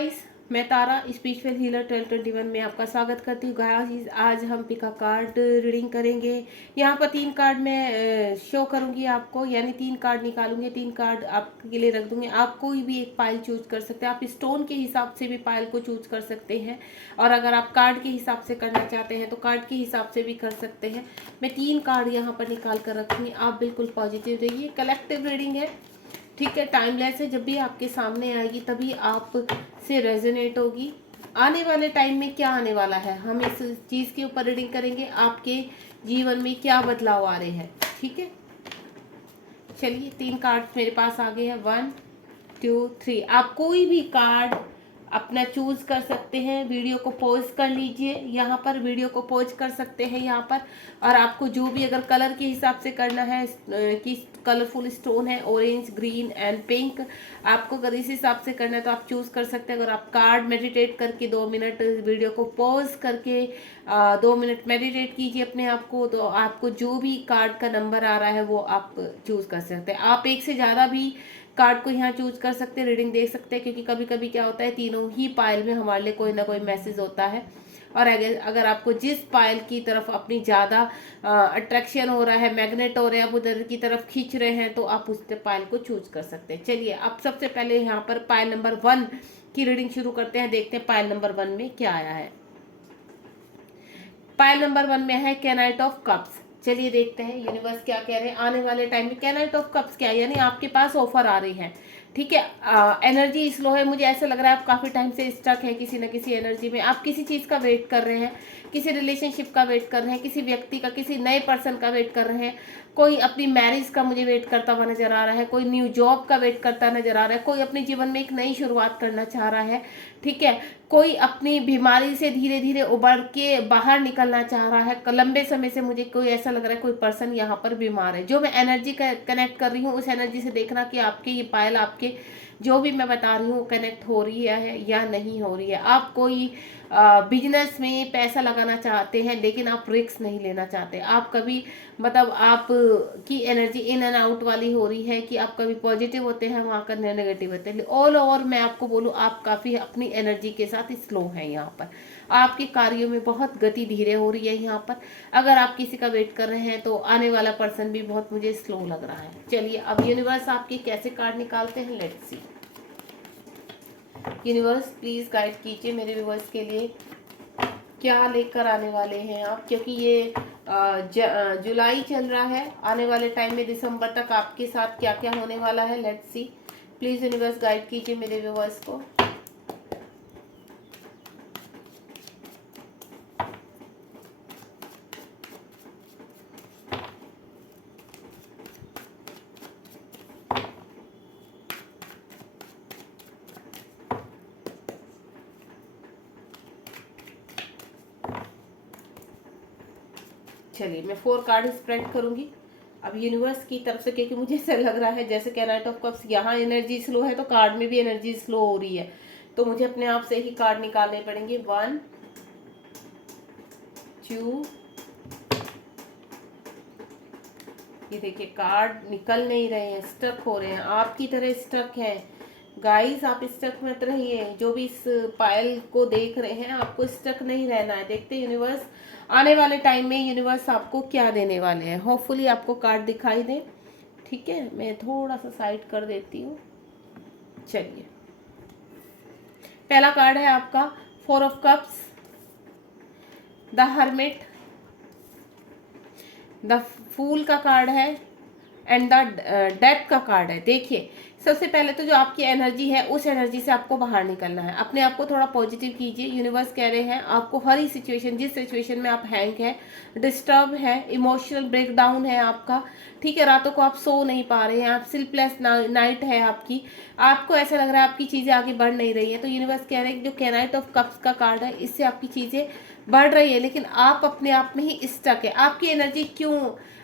Guys, मैं तारा spiritual healer 1221 में आपका स्वागत करती हूँ। गाइस, आज हम पिका कार्ड रीडिंग करेंगे। यहाँ पर 3 कार्ड मैं शो करूँगी आपको, यानी 3 कार्ड निकालूंगी, 3 कार्ड आपके लिए रख दूंगी। आप कोई भी एक पाइल चूज कर सकते हैं। आप स्टोन के हिसाब से भी पाइल को चूज कर सकते हैं, और अगर आप कार्ड के हिसाब से करना चाहते हैं तो कार्ड के हिसाब से भी कर सकते हैं। मैं 3 कार्ड यहाँ पर निकाल कर रखूँगी। आप बिल्कुल पॉजिटिव रहिए। कलेक्टिव रीडिंग है, ठीक है, टाइमलेस है। जब भी आपके सामने आएगी तभी आप से रेजोनेट होगी। आने वाले टाइम में क्या आने वाला है, हम इस चीज के ऊपर रीडिंग करेंगे। आपके जीवन में क्या बदलाव आ रहे हैं, ठीक है। चलिए, 3 कार्ड मेरे पास आ गए हैं। 1 2 3। आप कोई भी कार्ड अपना चूज कर सकते हैं। वीडियो को पॉज कर लीजिए, यहाँ पर वीडियो को पॉज कर सकते हैं यहाँ पर। और आपको जो भी अगर कलर के हिसाब से करना है कि कलरफुल स्टोन है, ऑरेंज, ग्रीन एंड पिंक, आपको अगर इस हिसाब से करना है तो आप चूज कर सकते हैं। अगर आप कार्ड मेडिटेट करके 2 मिनट वीडियो को पॉज करके 2 मिनट मेडिटेट कीजिए अपने आप को, तो आपको जो भी कार्ड का नंबर आ रहा है वो आप चूज कर सकते हैं। आप एक से ज्यादा भी कार्ड को यहाँ चूज कर सकते हैं, रीडिंग देख सकते हैं, क्योंकि कभी कभी क्या होता है, तीनों ही पाइल में हमारे लिए कोई ना कोई मैसेज होता है। और अगर आपको जिस पाइल की तरफ अपनी ज़्यादा अट्रैक्शन हो रहा है, मैग्नेट हो रहे हैं, आप उधर की तरफ खींच रहे हैं, तो आप उस पाइल को चूज कर सकते हैं। चलिए, अब सबसे पहले यहाँ पर पाइल नंबर 1 की रीडिंग शुरू करते हैं। देखते हैं पाइल नंबर 1 में क्या आया है। पाइल नंबर 1 में है कैनाइट ऑफ कप्स। चलिए देखते हैं यूनिवर्स क्या कह रहे हैं आने वाले टाइम में। कैनाइट ऑफ कप्स क्या है, यानी आपके पास ऑफर आ रही है, ठीक है। एनर्जी स्लो है, मुझे ऐसा लग रहा है आप काफी टाइम से स्टक है किसी न किसी एनर्जी में। आप किसी चीज का वेट कर रहे हैं, किसी रिलेशनशिप का वेट कर रहे हैं, किसी व्यक्ति का, किसी नए पर्सन का वेट कर रहे हैं। कोई अपनी मैरिज का मुझे वेट करता हुआ नजर आ रहा है, कोई न्यू जॉब का वेट करता नजर आ रहा है, कोई अपने जीवन में एक नई शुरुआत करना चाह रहा है, ठीक है। कोई अपनी बीमारी से धीरे धीरे उबर के बाहर निकलना चाह रहा है। लंबे समय से मुझे कोई ऐसा लग रहा है कोई पर्सन यहाँ पर बीमार है। जो मैं एनर्जी कनेक्ट कर रही हूँ, उस एनर्जी से देखना कि आपके ये पायल, आपके जो भी मैं बता रही हूँ कनेक्ट हो रही है या नहीं हो रही है। आप कोई बिजनेस में पैसा लगाना चाहते हैं, लेकिन आप रिस्क नहीं लेना चाहते। आप कभी मतलब आप की एनर्जी इन एंड आउट वाली हो रही है कि आप कभी पॉजिटिव होते हैं, वहाँ का नेगेटिव होते हैं। ऑल ओवर मैं आपको बोलूँ, आप काफ़ी अपनी एनर्जी के साथ स्लो हैं यहाँ पर। आपके कार्यों में बहुत गति धीरे हो रही है यहाँ पर। अगर आप किसी का वेट कर रहे हैं तो आने वाला पर्सन भी बहुत मुझे स्लो लग रहा है। चलिए, अब यूनिवर्स आपके कैसे कार्ड निकालते हैं, let's see. Universe please guide कीजिए मेरे व्यूवर्स के लिए, क्या लेकर आने वाले हैं आप, क्योंकि ये जुलाई चल रहा है। आने वाले टाइम में दिसंबर तक आपके साथ क्या क्या होने वाला है, let's see. Please universe guide कीजिए मेरे व्यूवर्स को। चलिए, मैं 4 कार्ड स्प्रेड करूंगी अब यूनिवर्स की तरफ से, क्योंकि मुझे ऐसा लग रहा है जैसे कैनाइट ऑफ कप्स यहाँ एनर्जी स्लो है, तो कार्ड में भी एनर्जी स्लो हो रही है, तो मुझे अपने आप से ही कार्ड निकालने पड़ेंगे। 1 2, ये देखिए कार्ड निकल नहीं रहे हैं, स्टक हो रहे हैं, आपकी तरह स्टक हैं गाइस। आप स्टक मत रहिए, जो भी इस पायल को देख रहे हैं, आपको स्टक नहीं रहना है। देखते हैं यूनिवर्स आने वाले टाइम में यूनिवर्स आपको क्या देने वाले हैं। होपफुली आपको कार्ड दिखाई दे, ठीक है। मैं थोड़ा सा साइड कर देती हूँ। चलिए, पहला कार्ड है आपका 4 of cups, the hermit, the fool का कार्ड है, एंड द डेथ का कार्ड है। देखिए, सबसे पहले तो जो आपकी एनर्जी है, उस एनर्जी से आपको बाहर निकलना है। अपने आप को थोड़ा पॉजिटिव कीजिए। यूनिवर्स कह रहे हैं आपको हर ही सिचुएशन, जिस सिचुएशन में आप हैंग है, डिस्टर्ब है, इमोशनल ब्रेकडाउन है आपका, ठीक है, रातों को आप सो नहीं पा रहे हैं, आप स्लीपलेस नाइट है आपकी, आपको ऐसा लग रहा है आपकी चीज़ें आगे बढ़ नहीं रही हैं, तो यूनिवर्स कह रहे हैं कि जो कैनाइट ऑफ कप्स का कार्ड है, इससे आपकी चीज़ें बढ़ रही है, लेकिन आप अपने आप में ही स्टक है। आपकी एनर्जी क्यों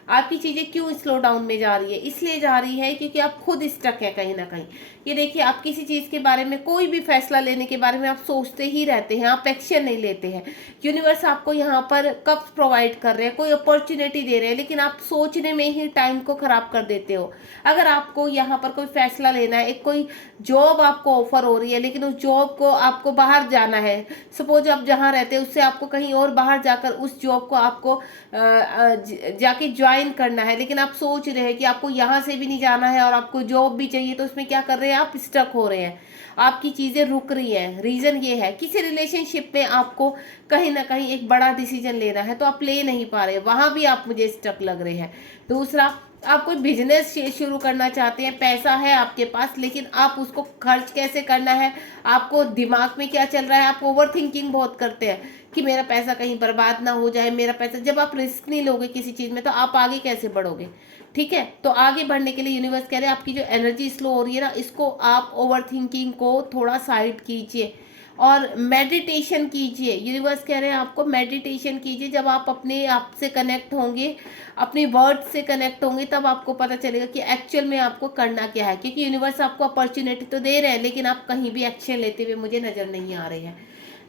आपकी चीज़ें क्यों स्लो डाउन में जा रही है? इसलिए जा रही है क्योंकि आप खुद स्टक है कहीं ना कहीं। ये देखिए, आप किसी चीज़ के बारे में, कोई भी फैसला लेने के बारे में आप सोचते ही रहते हैं, आप एक्शन नहीं लेते हैं। यूनिवर्स आपको यहाँ पर कप प्रोवाइड कर रहे हैं, कोई अपॉर्चुनिटी दे रहे हैं, लेकिन आप सोचने में ही टाइम को खराब कर देते हो। अगर आपको यहाँ पर कोई फैसला लेना है, एक कोई जॉब आपको ऑफर हो रही है, लेकिन उस जॉब को आपको बाहर जाना है, सपोज आप जहाँ रहते हैं उससे आपको कहीं और बाहर जाकर उस जॉब को आपको जाके ज्वाइन करना है, लेकिन आप सोच रहे हैं कि आपको यहाँ से भी नहीं जाना है और आपको जॉब भी चाहिए, तो उसमें क्या कर रहे हैं, आप स्टक हो रहे हैं, आपकी चीजें रुक रही हैं। रीजन ये है, किसी रिलेशनशिप में आपको कहीं ना कहीं एक बड़ा डिसीजन लेना है तो आप ले नहीं पा रहे, वहां भी आप मुझे स्टक लग रहे हैं। दूसरा, आप कोई बिजनेस शुरू करना चाहते हैं, पैसा है आपके पास, लेकिन आप उसको खर्च कैसे करना है, आपको दिमाग में क्या चल रहा है, आप ओवर थिंकिंग बहुत करते हैं कि मेरा पैसा कहीं बर्बाद ना हो जाए, मेरा पैसा। जब आप रिस्क नहीं लोगे किसी चीज में तो आप आगे कैसे बढ़ोगे? ठीक है, तो आगे बढ़ने के लिए यूनिवर्स कह रहे हैं आपकी जो एनर्जी स्लो हो रही है ना, इसको आप ओवर थिंकिंग को थोड़ा साइड कीजिए और मेडिटेशन कीजिए। यूनिवर्स कह रहे हैं आपको मेडिटेशन कीजिए। जब आप अपने आप से कनेक्ट होंगे, अपने वर्ड से कनेक्ट होंगे, तब आपको पता चलेगा कि एक्चुअल में आपको करना क्या है। क्योंकि यूनिवर्स आपको अपॉर्चुनिटी तो दे रहे हैं, लेकिन आप कहीं भी एक्शन लेते हुए मुझे नजर नहीं आ रहे हैं।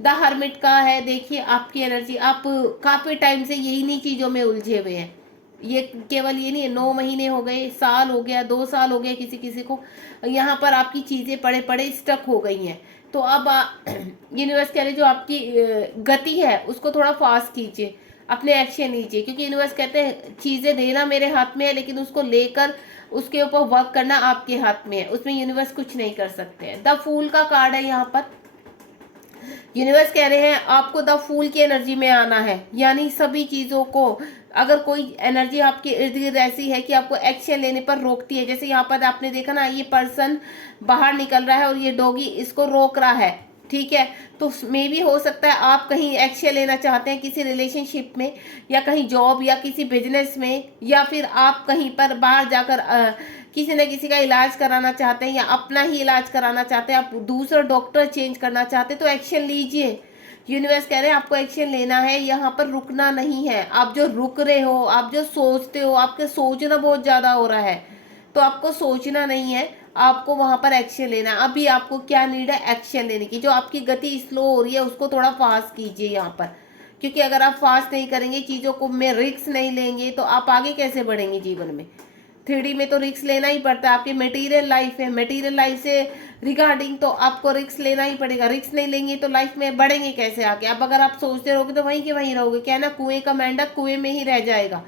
द हर्मिट का है, देखिए आपकी एनर्जी, आप काफी टाइम से यही नहीं चीजों में उलझे हुए हैं। ये केवल ये नहीं है, 9 महीने हो गए, साल हो गया, 2 साल हो गया, किसी किसी को यहाँ पर आपकी चीजें पड़े पड़े स्टक हो गई हैं। तो अब यूनिवर्स कह रहे जो आपकी गति है उसको थोड़ा फास्ट कीजिए, अपने एक्शन लीजिए। क्योंकि यूनिवर्स कहते हैं चीजें देना मेरे हाथ में है, लेकिन उसको लेकर उसके ऊपर वर्क करना आपके हाथ में है, उसमें यूनिवर्स कुछ नहीं कर सकते हैं। द फूल का कार्ड है यहाँ पर। यूनिवर्स कह रहे हैं आपको द फूल की एनर्जी में आना है, यानी सभी चीजों को, अगर कोई एनर्जी आपके इर्द गिर्द ऐसी है कि आपको एक्शन लेने पर रोकती है, जैसे यहाँ पर आपने देखा ना, ये पर्सन बाहर निकल रहा है और ये डॉगी इसको रोक रहा है, ठीक है, तो मे भी हो सकता है आप कहीं एक्शन लेना चाहते हैं किसी रिलेशनशिप में, या कहीं जॉब, या किसी बिजनेस में, या फिर आप कहीं पर बाहर जाकर किसी न किसी का इलाज कराना चाहते हैं, या अपना ही इलाज कराना चाहते हैं, आप दूसरा डॉक्टर चेंज करना चाहते हैं, तो एक्शन लीजिए। यूनिवर्स कह रहे हैं आपको एक्शन लेना है, यहाँ पर रुकना नहीं है। आप जो रुक रहे हो, आप जो सोचते हो, आपके सोचना बहुत ज्यादा हो रहा है, तो आपको सोचना नहीं है, आपको वहां पर एक्शन लेना है। अभी आपको क्या नीड है, एक्शन लेने की। जो आपकी गति स्लो हो रही है उसको थोड़ा फास्ट कीजिए यहाँ पर, क्योंकि अगर आप फास्ट नहीं करेंगे, चीजों को में रिस्क नहीं लेंगे, तो आप आगे कैसे बढ़ेंगे जीवन में। 3D में तो रिस्क लेना ही पड़ता है, आपकी मटेरियल लाइफ है, मटेरियल लाइफ से रिगार्डिंग तो आपको रिस्क लेना ही पड़ेगा। रिस्क नहीं लेंगे तो लाइफ में बढ़ेंगे कैसे आगे? अब अगर आप सोचते रहोगे तो वहीं के वहीं रहोगे, क्या ना, कुएं का मेंढक कुएं में ही रह जाएगा।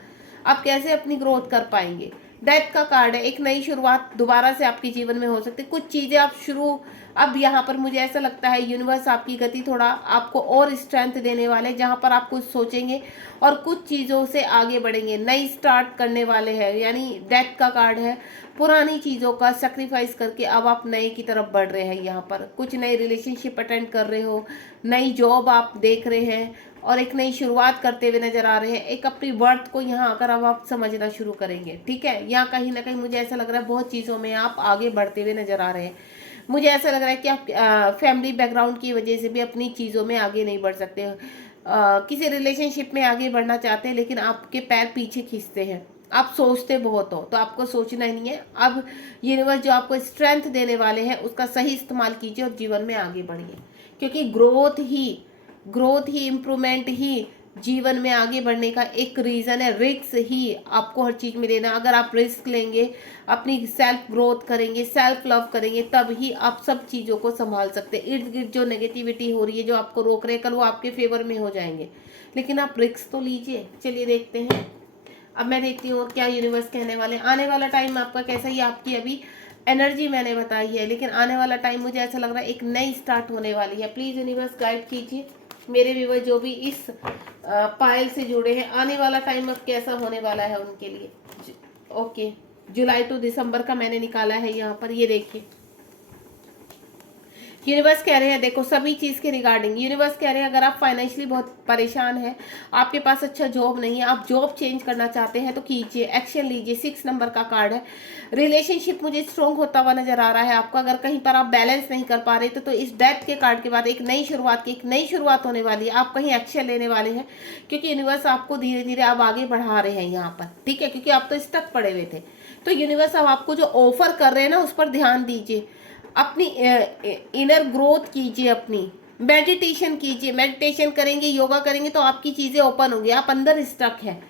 आप कैसे अपनी ग्रोथ कर पाएंगे? डेथ का कार्ड है, एक नई शुरुआत दोबारा से आपके जीवन में हो सकती है। कुछ चीजें आप शुरू, अब यहाँ पर मुझे ऐसा लगता है यूनिवर्स आपकी गति थोड़ा आपको और स्ट्रेंथ देने वाले, जहाँ पर आप कुछ सोचेंगे और कुछ चीज़ों से आगे बढ़ेंगे, नई स्टार्ट करने वाले हैं। यानी डेथ का कार्ड है, पुरानी चीज़ों का सेक्रीफाइस करके अब आप नए की तरफ बढ़ रहे हैं। यहाँ पर कुछ नई रिलेशनशिप अटेंड कर रहे हो, नई जॉब आप देख रहे हैं और एक नई शुरुआत करते हुए नजर आ रहे हैं। एक अपनी वर्थ को यहाँ आकर अब आप समझना शुरू करेंगे, ठीक है। यहाँ कहीं ना कहीं मुझे ऐसा लग रहा है बहुत चीज़ों में आप आगे बढ़ते हुए नजर आ रहे हैं। मुझे ऐसा लग रहा है कि आप फैमिली बैकग्राउंड की वजह से भी अपनी चीज़ों में आगे नहीं बढ़ सकते। किसी रिलेशनशिप में आगे बढ़ना चाहते हैं, लेकिन आपके पैर पीछे खींचते हैं। आप सोचते बहुत हो, तो आपको सोचना ही नहीं है। अब यूनिवर्स जो आपको स्ट्रेंथ देने वाले हैं उसका सही इस्तेमाल कीजिए और जीवन में आगे बढ़िए, क्योंकि ग्रोथ ही इम्प्रूवमेंट ही जीवन में आगे बढ़ने का एक रीज़न है। रिस्क ही आपको हर चीज़ में लेना। अगर आप रिस्क लेंगे, अपनी सेल्फ ग्रोथ करेंगे, सेल्फ लव करेंगे, तब ही आप सब चीज़ों को संभाल सकते हैं। इर्द गिर्द जो नेगेटिविटी हो रही है, जो आपको रोक रहे हैं, कल वो आपके फेवर में हो जाएंगे, लेकिन आप रिस्क तो लीजिए। चलिए देखते हैं, अब मैं देखती हूँ क्या यूनिवर्स कहने वाले। आने वाला टाइम आपका कैसा ही, आपकी अभी एनर्जी मैंने बताई है, लेकिन आने वाला टाइम मुझे ऐसा लग रहा है एक नई स्टार्ट होने वाली है। प्लीज़ यूनिवर्स गाइड कीजिए मेरे व्यूवर जो भी इस पायल से जुड़े हैं, आने वाला टाइम अब कैसा होने वाला है उनके लिए। ओके, जुलाई टू दिसंबर का मैंने निकाला है यहाँ पर, ये देखिए यूनिवर्स कह रहे हैं, देखो सभी चीज़ के रिगार्डिंग यूनिवर्स कह रहे हैं अगर आप फाइनेंशियली बहुत परेशान हैं, आपके पास अच्छा जॉब नहीं है, आप जॉब चेंज करना चाहते हैं तो कीजिए, एक्शन लीजिए। 6 नंबर का कार्ड है। रिलेशनशिप मुझे स्ट्रॉन्ग होता हुआ नजर आ रहा है आपका। अगर कहीं पर आप बैलेंस नहीं कर पा रहे तो इस डेथ के कार्ड के बाद एक नई शुरुआत की, एक नई शुरुआत होने वाली है। आप कहीं एक्शन लेने वाले हैं क्योंकि यूनिवर्स आपको धीरे धीरे अब आगे बढ़ा रहे हैं यहाँ पर, ठीक है, क्योंकि आप तो स्टक पड़े हुए थे। तो यूनिवर्स अब आपको जो ऑफर कर रहे हैं ना उस पर ध्यान दीजिए, अपनी इनर ग्रोथ कीजिए, अपनी मेडिटेशन कीजिए। मेडिटेशन करेंगे, योगा करेंगे तो आपकी चीज़ें ओपन होंगी। आप अंदर स्टक है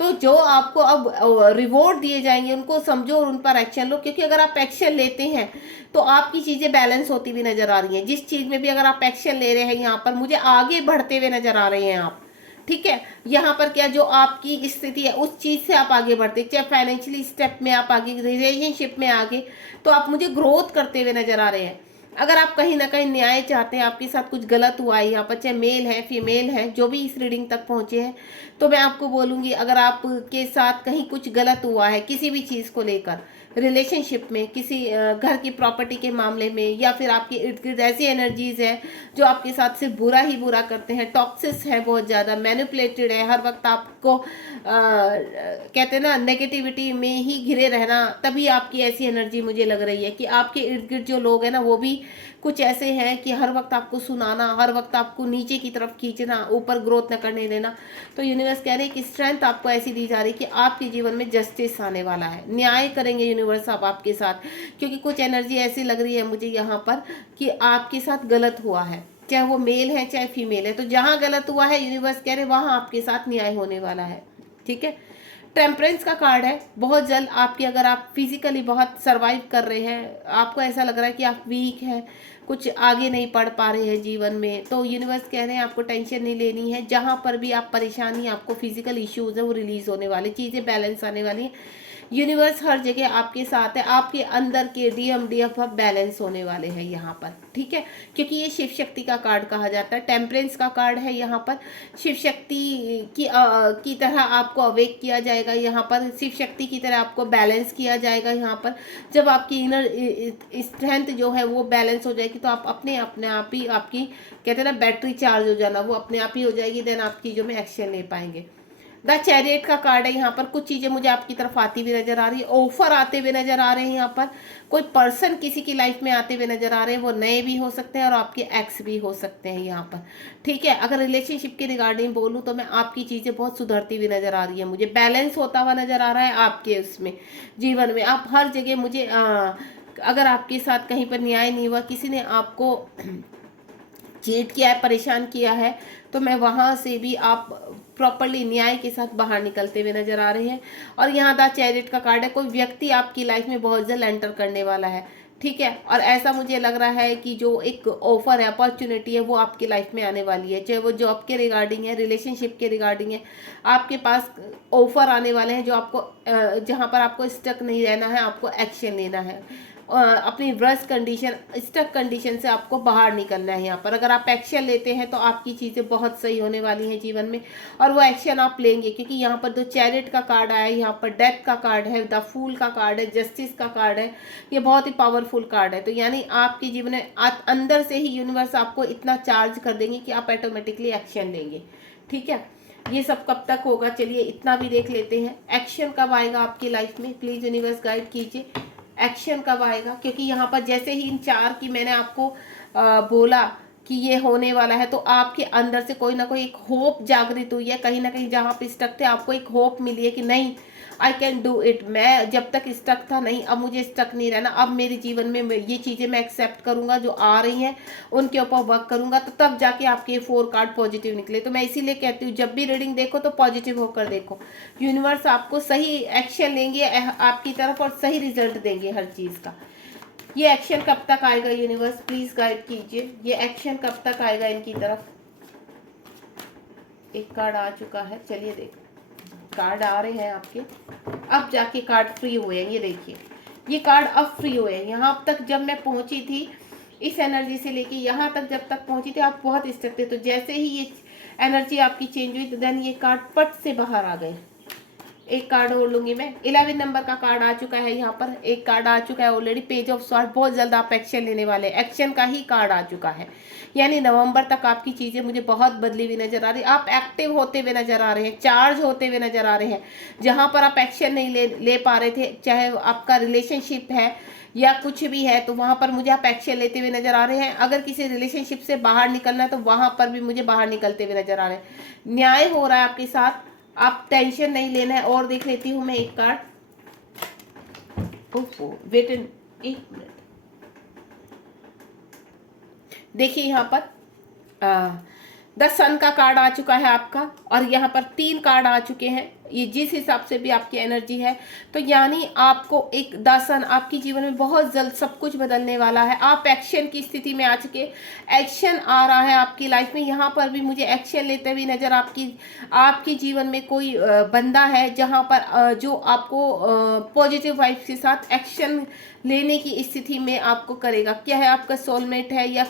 तो जो आपको अब रिवॉर्ड दिए जाएंगे उनको समझो और उन पर एक्शन लो, क्योंकि अगर आप एक्शन लेते हैं तो आपकी चीज़ें बैलेंस होती हुई नजर आ रही हैं। जिस चीज़ में भी अगर आप एक्शन ले रहे हैं यहाँ पर मुझे आगे बढ़ते हुए नजर आ रहे हैं आप, ठीक है। यहाँ पर क्या जो आपकी स्थिति है उस चीज़ से आप आगे बढ़ते, चाहे फाइनेंशियली स्टेप में आप आगे, रिलेशनशिप में आगे, तो आप मुझे ग्रोथ करते हुए नजर आ रहे हैं। अगर आप कहीं ना कहीं न्याय चाहते हैं, आपके साथ कुछ गलत हुआ है यहाँ पर, चाहे मेल है फीमेल है, जो भी इस रीडिंग तक पहुंचे हैं, तो मैं आपको बोलूँगी अगर आपके साथ कहीं कुछ गलत हुआ है किसी भी चीज़ को लेकर, रिलेशनशिप में, किसी घर की प्रॉपर्टी के मामले में, या फिर आपके इर्द गिर्द ऐसी एनर्जीज है जो आपके साथ सिर्फ बुरा ही बुरा करते हैं, टॉक्सिस है, बहुत ज़्यादा मैनिपुलेटेड है, हर वक्त आपको कहते हैं ना नेगेटिविटी में ही घिरे रहना, तभी आपकी ऐसी एनर्जी मुझे लग रही है कि आपके इर्द गिर्द जो लोग हैं ना वो भी कुछ ऐसे हैं कि हर वक्त आपको सुनाना, हर वक्त आपको नीचे की तरफ खींचना, ऊपर ग्रोथ न करने देना। तो यूनिवर्स कह रहे हैं कि स्ट्रेंथ आपको ऐसी दी जा रही है कि आपके जीवन में जस्टिस आने वाला है, न्याय करेंगे यूनिवर्स अब आपके साथ, क्योंकि कुछ एनर्जी ऐसी लग रही है मुझे यहाँ पर कि आपके साथ गलत हुआ है, चाहे वो मेल है चाहे फीमेल है। तो जहाँ गलत हुआ है यूनिवर्स कह रहे वहाँ आपके साथ न्याय होने वाला है, ठीक है। टेम्परेंस का कार्ड है। बहुत जल्द आपके, अगर आप फिजिकली बहुत सरवाइव कर रहे हैं, आपको ऐसा लग रहा है कि आप वीक हैं, कुछ आगे नहीं पढ़ पा रहे हैं जीवन में, तो यूनिवर्स कह रहे हैं आपको टेंशन नहीं लेनी है। जहाँ पर भी आप परेशानी, आपको फिजिकल इश्यूज है वो रिलीज होने वाले, चीज़ें बैलेंस आने वाली हैं। यूनिवर्स हर जगह आपके साथ है, आपके अंदर के डीएफ बैलेंस होने वाले हैं यहाँ पर, ठीक है, क्योंकि ये शिव शक्ति का कार्ड कहा जाता है। टेम्परेंस का कार्ड है यहाँ पर। शिव शक्ति की तरह आपको अवेक किया जाएगा यहाँ पर, शिव शक्ति की तरह आपको बैलेंस किया जाएगा यहाँ पर। जब आपकी इनर स्ट्रेंथ जो है वो बैलेंस हो जाएगी तो आप अपने आप ही, आपकी कहते हैं ना बैटरी चार्ज हो जाना, वो अपने आप ही हो जाएगी, देन आप चीज़ों में एक्शन ले पाएंगे। द चैरियट का कार्ड है यहाँ पर। कुछ चीज़ें मुझे आपकी तरफ आती हुई नजर आ रही है, ऑफर आते हुए नजर आ रहे हैं यहाँ पर। कोई पर्सन किसी की लाइफ में आते हुए नजर आ रहे हैं, वो नए भी हो सकते हैं और आपके एक्स भी हो सकते हैं यहाँ पर, ठीक है। अगर रिलेशनशिप के रिगार्डिंग बोलूँ तो मैं आपकी चीज़ें बहुत सुधरती हुई नजर आ रही है, मुझे बैलेंस होता हुआ नजर आ रहा है आपके उसमें जीवन में। आप हर जगह मुझे अगर आपके साथ कहीं पर न्याय नहीं हुआ, किसी ने आपको चीट किया है, परेशान किया है, तो मैं वहाँ से भी आप प्रॉपरली न्याय के साथ बाहर निकलते हुए नजर आ रहे हैं। और यहाँ द चैरियट का कार्ड है। कोई व्यक्ति आपकी लाइफ में बहुत जल्द एंटर करने वाला है, ठीक है। और ऐसा मुझे लग रहा है कि जो एक ऑफर है, अपॉर्चुनिटी है, वो आपकी लाइफ में आने वाली है, चाहे वो जॉब के रिगार्डिंग है, रिलेशनशिप के रिगार्डिंग है। आपके पास ऑफर आने वाले हैं जो आपको जहाँ पर आपको स्टक नहीं रहना है, आपको एक्शन लेना है, अपनी वर्स्ट कंडीशन, स्टक कंडीशन से आपको बाहर निकलना है यहाँ पर। अगर आप एक्शन लेते हैं तो आपकी चीज़ें बहुत सही होने वाली हैं जीवन में, और वो एक्शन आप लेंगे, क्योंकि यहाँ पर 2 चैरियट का कार्ड आया है, यहाँ पर डेथ का कार्ड है, द फूल का कार्ड है, जस्टिस का कार्ड है। ये बहुत ही पावरफुल कार्ड है। तो यानी आपके जीवन में अंदर से ही यूनिवर्स आपको इतना चार्ज कर देंगे कि आप ऑटोमेटिकली एक्शन लेंगे, ठीक है। ये सब कब तक होगा, चलिए इतना भी देख लेते हैं। एक्शन कब आएगा आपकी लाइफ में, प्लीज़ यूनिवर्स गाइड कीजिए, एक्शन कब आएगा। क्योंकि यहाँ पर जैसे ही इन 4 की मैंने आपको बोला कि ये होने वाला है, तो आपके अंदर से कोई ना कोई एक होप जागृत हुई है, कहीं ना कहीं जहाँ पे स्टक थे आपको एक होप मिली है कि नहीं, आई कैन डू इट। मैं जब तक स्टक था नहीं, अब मुझे स्टक नहीं रहना, अब मेरे जीवन में ये चीज़ें मैं एक्सेप्ट करूंगा, जो आ रही हैं उनके ऊपर वर्क करूंगा, तो तब जाके आपके ये 4 कार्ड पॉजिटिव निकले। तो मैं इसीलिए कहती हूँ जब भी रीडिंग देखो तो पॉजिटिव होकर देखो, यूनिवर्स आपको सही एक्शन लेंगे आपकी तरफ और सही रिजल्ट देंगे हर चीज़ का। ये एक्शन कब तक आएगा यूनिवर्स, प्लीज गाइड कीजिए, ये एक्शन कब तक आएगा इनकी तरफ। एक कार्ड आ चुका है, चलिए देख, कार्ड आ रहे हैं आपके, अब जाके कार्ड फ्री हुए हैं। ये देखिए, ये कार्ड अब फ्री हुए हैं। यहाँ तक जब मैं पहुंची थी, इस एनर्जी से लेके यहाँ तक जब तक पहुंची थी, आप बहुत स्टक थे। तो जैसे ही ये एनर्जी आपकी चेंज हुई, तो देन ये कार्ड पट से बाहर आ गए, एक कार्ड और लूंगी मैं। 11 नंबर का कार्ड आ चुका है, यहाँ पर एक कार्ड आ चुका है ऑलरेडी, पेज ऑफ स्वॉर्ड। बहुत जल्द आप एक्शन लेने वाले, एक्शन का ही कार्ड आ चुका है, यानी नवंबर तक आपकी चीजें मुझे बहुत बदली हुई नजर आ रही है। आप एक्टिव होते हुए नजर आ रहे हैं, चार्ज होते हुए नजर आ रहे हैं। जहां पर आप एक्शन नहीं ले पा रहे थे, चाहे आपका रिलेशनशिप है या कुछ भी है, तो वहां पर मुझे आप एक्शन लेते हुए नजर आ रहे हैं। अगर किसी रिलेशनशिप से बाहर निकलना है तो वहां पर भी मुझे बाहर निकलते हुए नजर आ रहे हैं। न्याय हो रहा है आपके साथ, आप टेंशन नहीं लेना है। और देख लेती हूँ मैं एक कार्ड। ओहो, वेट एक मिनट। देखिए यहाँ पर द सन का कार्ड आ चुका है आपका, और यहाँ पर 3 कार्ड आ चुके हैं। ये जिस हिसाब से भी आपकी एनर्जी है, तो यानी आपको एक द सन आपकी जीवन में बहुत जल्द सब कुछ बदलने वाला है। आप एक्शन की स्थिति में आ चुके, एक्शन आ रहा है आपकी लाइफ में। यहाँ पर भी मुझे एक्शन लेते हुए नजर आपकी जीवन में कोई बंदा है जहाँ पर जो आपको पॉजिटिव वाइब्स के साथ एक्शन लेने की स्थिति में आपको करेगा। क्या है, आपका सोलमेट है या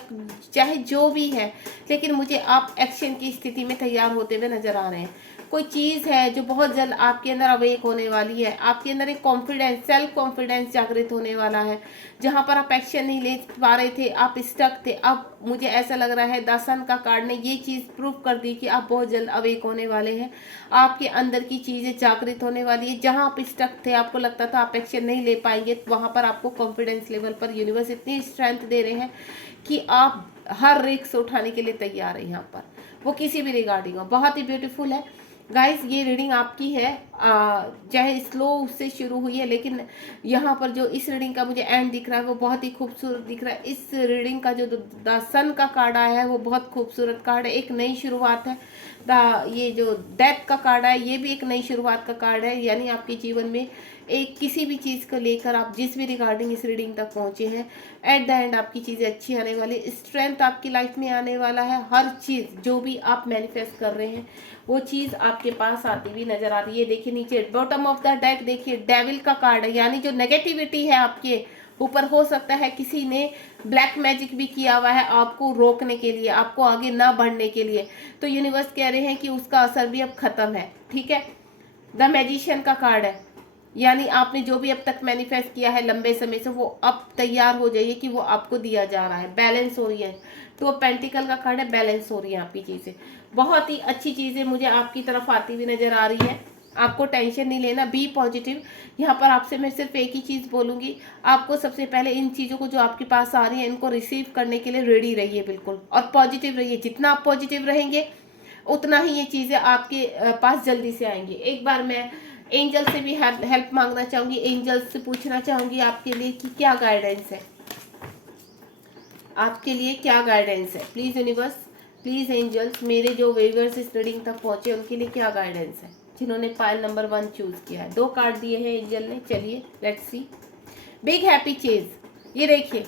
चाहे जो भी है, लेकिन मुझे आप एक्शन की स्थिति में तैयार होते हुए नजर आ रहे हैं। कोई चीज़ है जो बहुत जल्द आपके अंदर अवेक होने वाली है। आपके अंदर एक कॉन्फिडेंस, सेल्फ कॉन्फिडेंस जागृत होने वाला है। जहां पर आप एक्शन नहीं ले पा रहे थे, आप स्टक थे, अब मुझे ऐसा लग रहा है द सन का कार्ड ने ये चीज़ प्रूव कर दी कि आप बहुत जल्द अवेक होने वाले हैं। आपके अंदर की चीज़ें जागृत होने वाली है। जहां आप स्टक थे, आपको लगता था आप एक्शन नहीं ले पाएंगे, तो वहां पर आपको कॉन्फिडेंस लेवल पर यूनिवर्स इतनी स्ट्रेंथ दे रहे हैं कि आप हर रिस्क उठाने के लिए तैयार है। यहाँ पर वो किसी भी रिगार्डिंग हो, बहुत ही ब्यूटीफुल है गाइस। ये रीडिंग आपकी है, चाहे स्लो उससे शुरू हुई है, लेकिन यहाँ पर जो इस रीडिंग का मुझे एंड दिख रहा है वो बहुत ही खूबसूरत दिख रहा है। इस रीडिंग का जो द सन का कार्ड आया है वो बहुत खूबसूरत कार्ड है, एक नई शुरुआत है। ये जो डेथ का कार्ड है ये भी एक नई शुरुआत का कार्ड है, यानी आपके जीवन में एक किसी भी चीज़ को लेकर आप जिस भी रिगार्डिंग इस रीडिंग तक पहुंचे हैं, एट द एंड आपकी चीज़ें अच्छी आने वाली, स्ट्रेंथ आपकी लाइफ में आने वाला है। हर चीज़ जो भी आप मैनिफेस्ट कर रहे हैं वो चीज़ आपके पास आती हुई नजर आ रही है। देखिए नीचे बॉटम ऑफ द डेक देखिए डेविल का कार्ड है, यानी जो नेगेटिविटी है आपके ऊपर, हो सकता है किसी ने ब्लैक मैजिक भी किया हुआ है आपको रोकने के लिए, आपको आगे ना बढ़ने के लिए, तो यूनिवर्स कह रहे हैं कि उसका असर भी अब खत्म है। ठीक है, द मैजिशियन का कार्ड है, यानी आपने जो भी अब तक मैनिफेस्ट किया है लंबे समय से, वो अब तैयार हो जाइए कि वो आपको दिया जा रहा है, बैलेंस हो रही है। तो पेंटिकल का कार्ड है, बैलेंस हो रही है आपकी चीज़ें, बहुत ही अच्छी चीज़ें मुझे आपकी तरफ आती हुई नजर आ रही है। आपको टेंशन नहीं लेना, बी पॉजिटिव। यहाँ पर आपसे मैं सिर्फ एक ही चीज़ बोलूँगी, आपको सबसे पहले इन चीज़ों को जो आपके पास आ रही है इनको रिसीव करने के लिए रेडी रहिए बिल्कुल, और पॉजिटिव रहिए। जितना आप पॉजिटिव रहेंगे उतना ही ये चीज़ें आपके पास जल्दी से आएंगी। एक बार मैं एंजल से भी हेल्प मांगना चाहूँगी, एंजल से पूछना चाहूँगी आपके लिए कि क्या गाइडेंस है, आपके लिए क्या गाइडेंस है। प्लीज़ यूनिवर्स, प्लीज़ एंजल्स, मेरे जो व्यूअर्स इस रीडिंग तक पहुँचे उनके लिए क्या गाइडेंस है, जिन्होंने पाइल नंबर 1 चूज़ किया है। 2 कार्ड दिए हैं एंजल ने, चलिए let's see. Big happy change, ये देखिए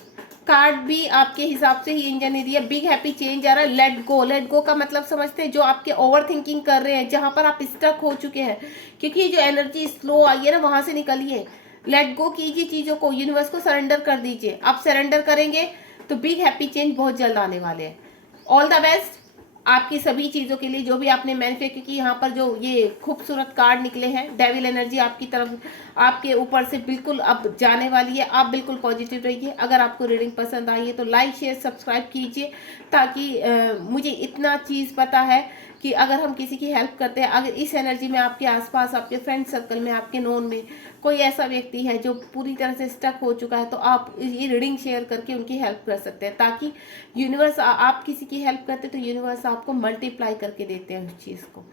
कार्ड भी आपके हिसाब से ही एंजल ने दिया। बिग हैप्पी चेंज आ रहा है, लेट गो। लेट गो का मतलब समझते हैं, जो आपके ओवर थिंकिंग कर रहे हैं, जहां पर आप स्टक हो चुके हैं, क्योंकि ये जो एनर्जी स्लो आई है ना, वहां से निकलिए, लेट गो कीजिए चीज़ों को, यूनिवर्स को सरेंडर कर दीजिए। आप सरेंडर करेंगे तो बिग हैप्पी चेंज बहुत जल्द आने वाले हैं। ऑल द बेस्ट आपकी सभी चीज़ों के लिए, जो भी आपने मैनिफेस्ट, क्योंकि यहाँ पर जो ये खूबसूरत कार्ड निकले हैं, डेविल एनर्जी आपकी तरफ, आपके ऊपर से बिल्कुल अब जाने वाली है। आप बिल्कुल पॉजिटिव रहिए। अगर आपको रीडिंग पसंद आई है तो लाइक शेयर सब्सक्राइब कीजिए, ताकि मुझे इतना चीज़ पता है कि अगर हम किसी की हेल्प करते हैं, अगर इस एनर्जी में आपके आसपास, आपके फ्रेंड सर्कल में, आपके नोन में कोई ऐसा व्यक्ति है जो पूरी तरह से स्टक हो चुका है, तो आप ये रीडिंग शेयर करके उनकी हेल्प कर सकते हैं, ताकि यूनिवर्स, आप किसी की हेल्प करते हैं तो यूनिवर्स आपको मल्टीप्लाई करके देते हैं उस चीज़ को।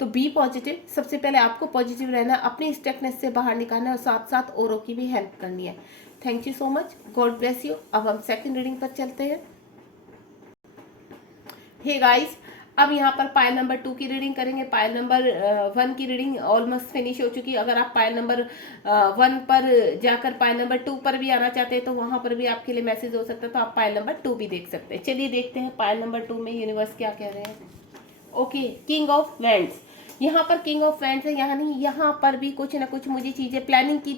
तो बी पॉजिटिव, सबसे पहले आपको पॉजिटिव रहना, अपनी स्टकनेस से बाहर निकालना है, और साथ साथ औरों की भी हेल्प करनी है। Thank you so much, God bless you. अब हम सेकंड रीडिंग पर चलते हैं। हे गाइस, अब यहाँ पर पायल नंबर 2 की रीडिंग करेंगे। पायल नंबर 1 की रीडिंग ऑलमोस्ट फिनिश हो चुकी है। अगर आप पायल नंबर 1 पर जाकर पायल नंबर 2 पर भी आना चाहते हैं तो वहां पर भी आपके लिए मैसेज हो सकता है, तो आप पायल नंबर 2 भी देख सकते हैं। चलिए देखते हैं पायल नंबर 2 में यूनिवर्स क्या कह रहे हैं। ओके, किंग ऑफ वैंड्स, यहाँ पर किंग ऑफ वैंड्स है, यानी यहाँ पर भी कुछ ना कुछ मुझे चीज़ें प्लानिंग की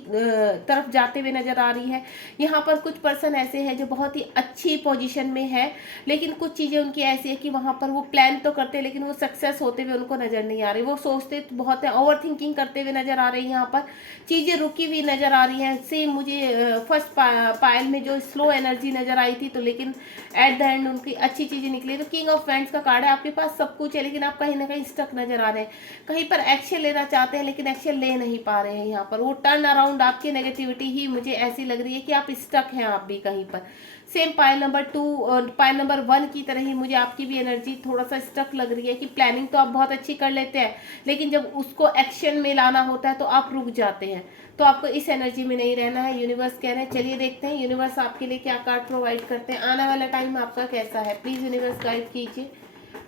तरफ जाते हुए नजर आ रही है। यहाँ पर कुछ पर्सन ऐसे हैं जो बहुत ही अच्छी पोजीशन में है, लेकिन कुछ चीज़ें उनकी ऐसी है कि वहाँ पर वो प्लान तो करते हैं लेकिन वो सक्सेस होते हुए उनको नज़र नहीं आ रही। वो सोचते तो बहुत है, ओवर थिंकिंग करते हुए नजर आ रही है। यहाँ पर चीज़ें रुकी हुई नजर आ रही हैं। सेम मुझे फर्स्ट पायल में जो स्लो एनर्जी नजर आई थी, तो लेकिन एट द एंड उनकी अच्छी चीज़ें निकली। तो किंग ऑफ वैंड्स का कार्ड है, आपके पास सब कुछ है लेकिन आप कहीं ना कहीं स्टक नजर आ रहे हैं। कहीं पर एक्शन लेना चाहते हैं लेकिन एक्शन ले नहीं पा रहे हैं। यहाँ पर वो टर्न अराउंड आपकी नेगेटिविटी ही मुझे ऐसी लग रही है कि आप स्टक हैं आप भी कहीं पर। सेम पायल नंबर 2 और पायल नंबर 1 की तरह ही मुझे आपकी भी एनर्जी थोड़ा सा स्टक लग रही है कि प्लानिंग तो आप बहुत अच्छी कर लेते हैं लेकिन जब उसको एक्शन में लाना होता है तो आप रुक जाते हैं। तो आपको इस एनर्जी में नहीं रहना है, यूनिवर्स कह रहे हैं। चलिए देखते हैं यूनिवर्स आपके लिए क्या कार्ड प्रोवाइड करते हैं। आने वाला टाइम आपका कैसा है, प्लीज़ यूनिवर्स गाइड कीजिए।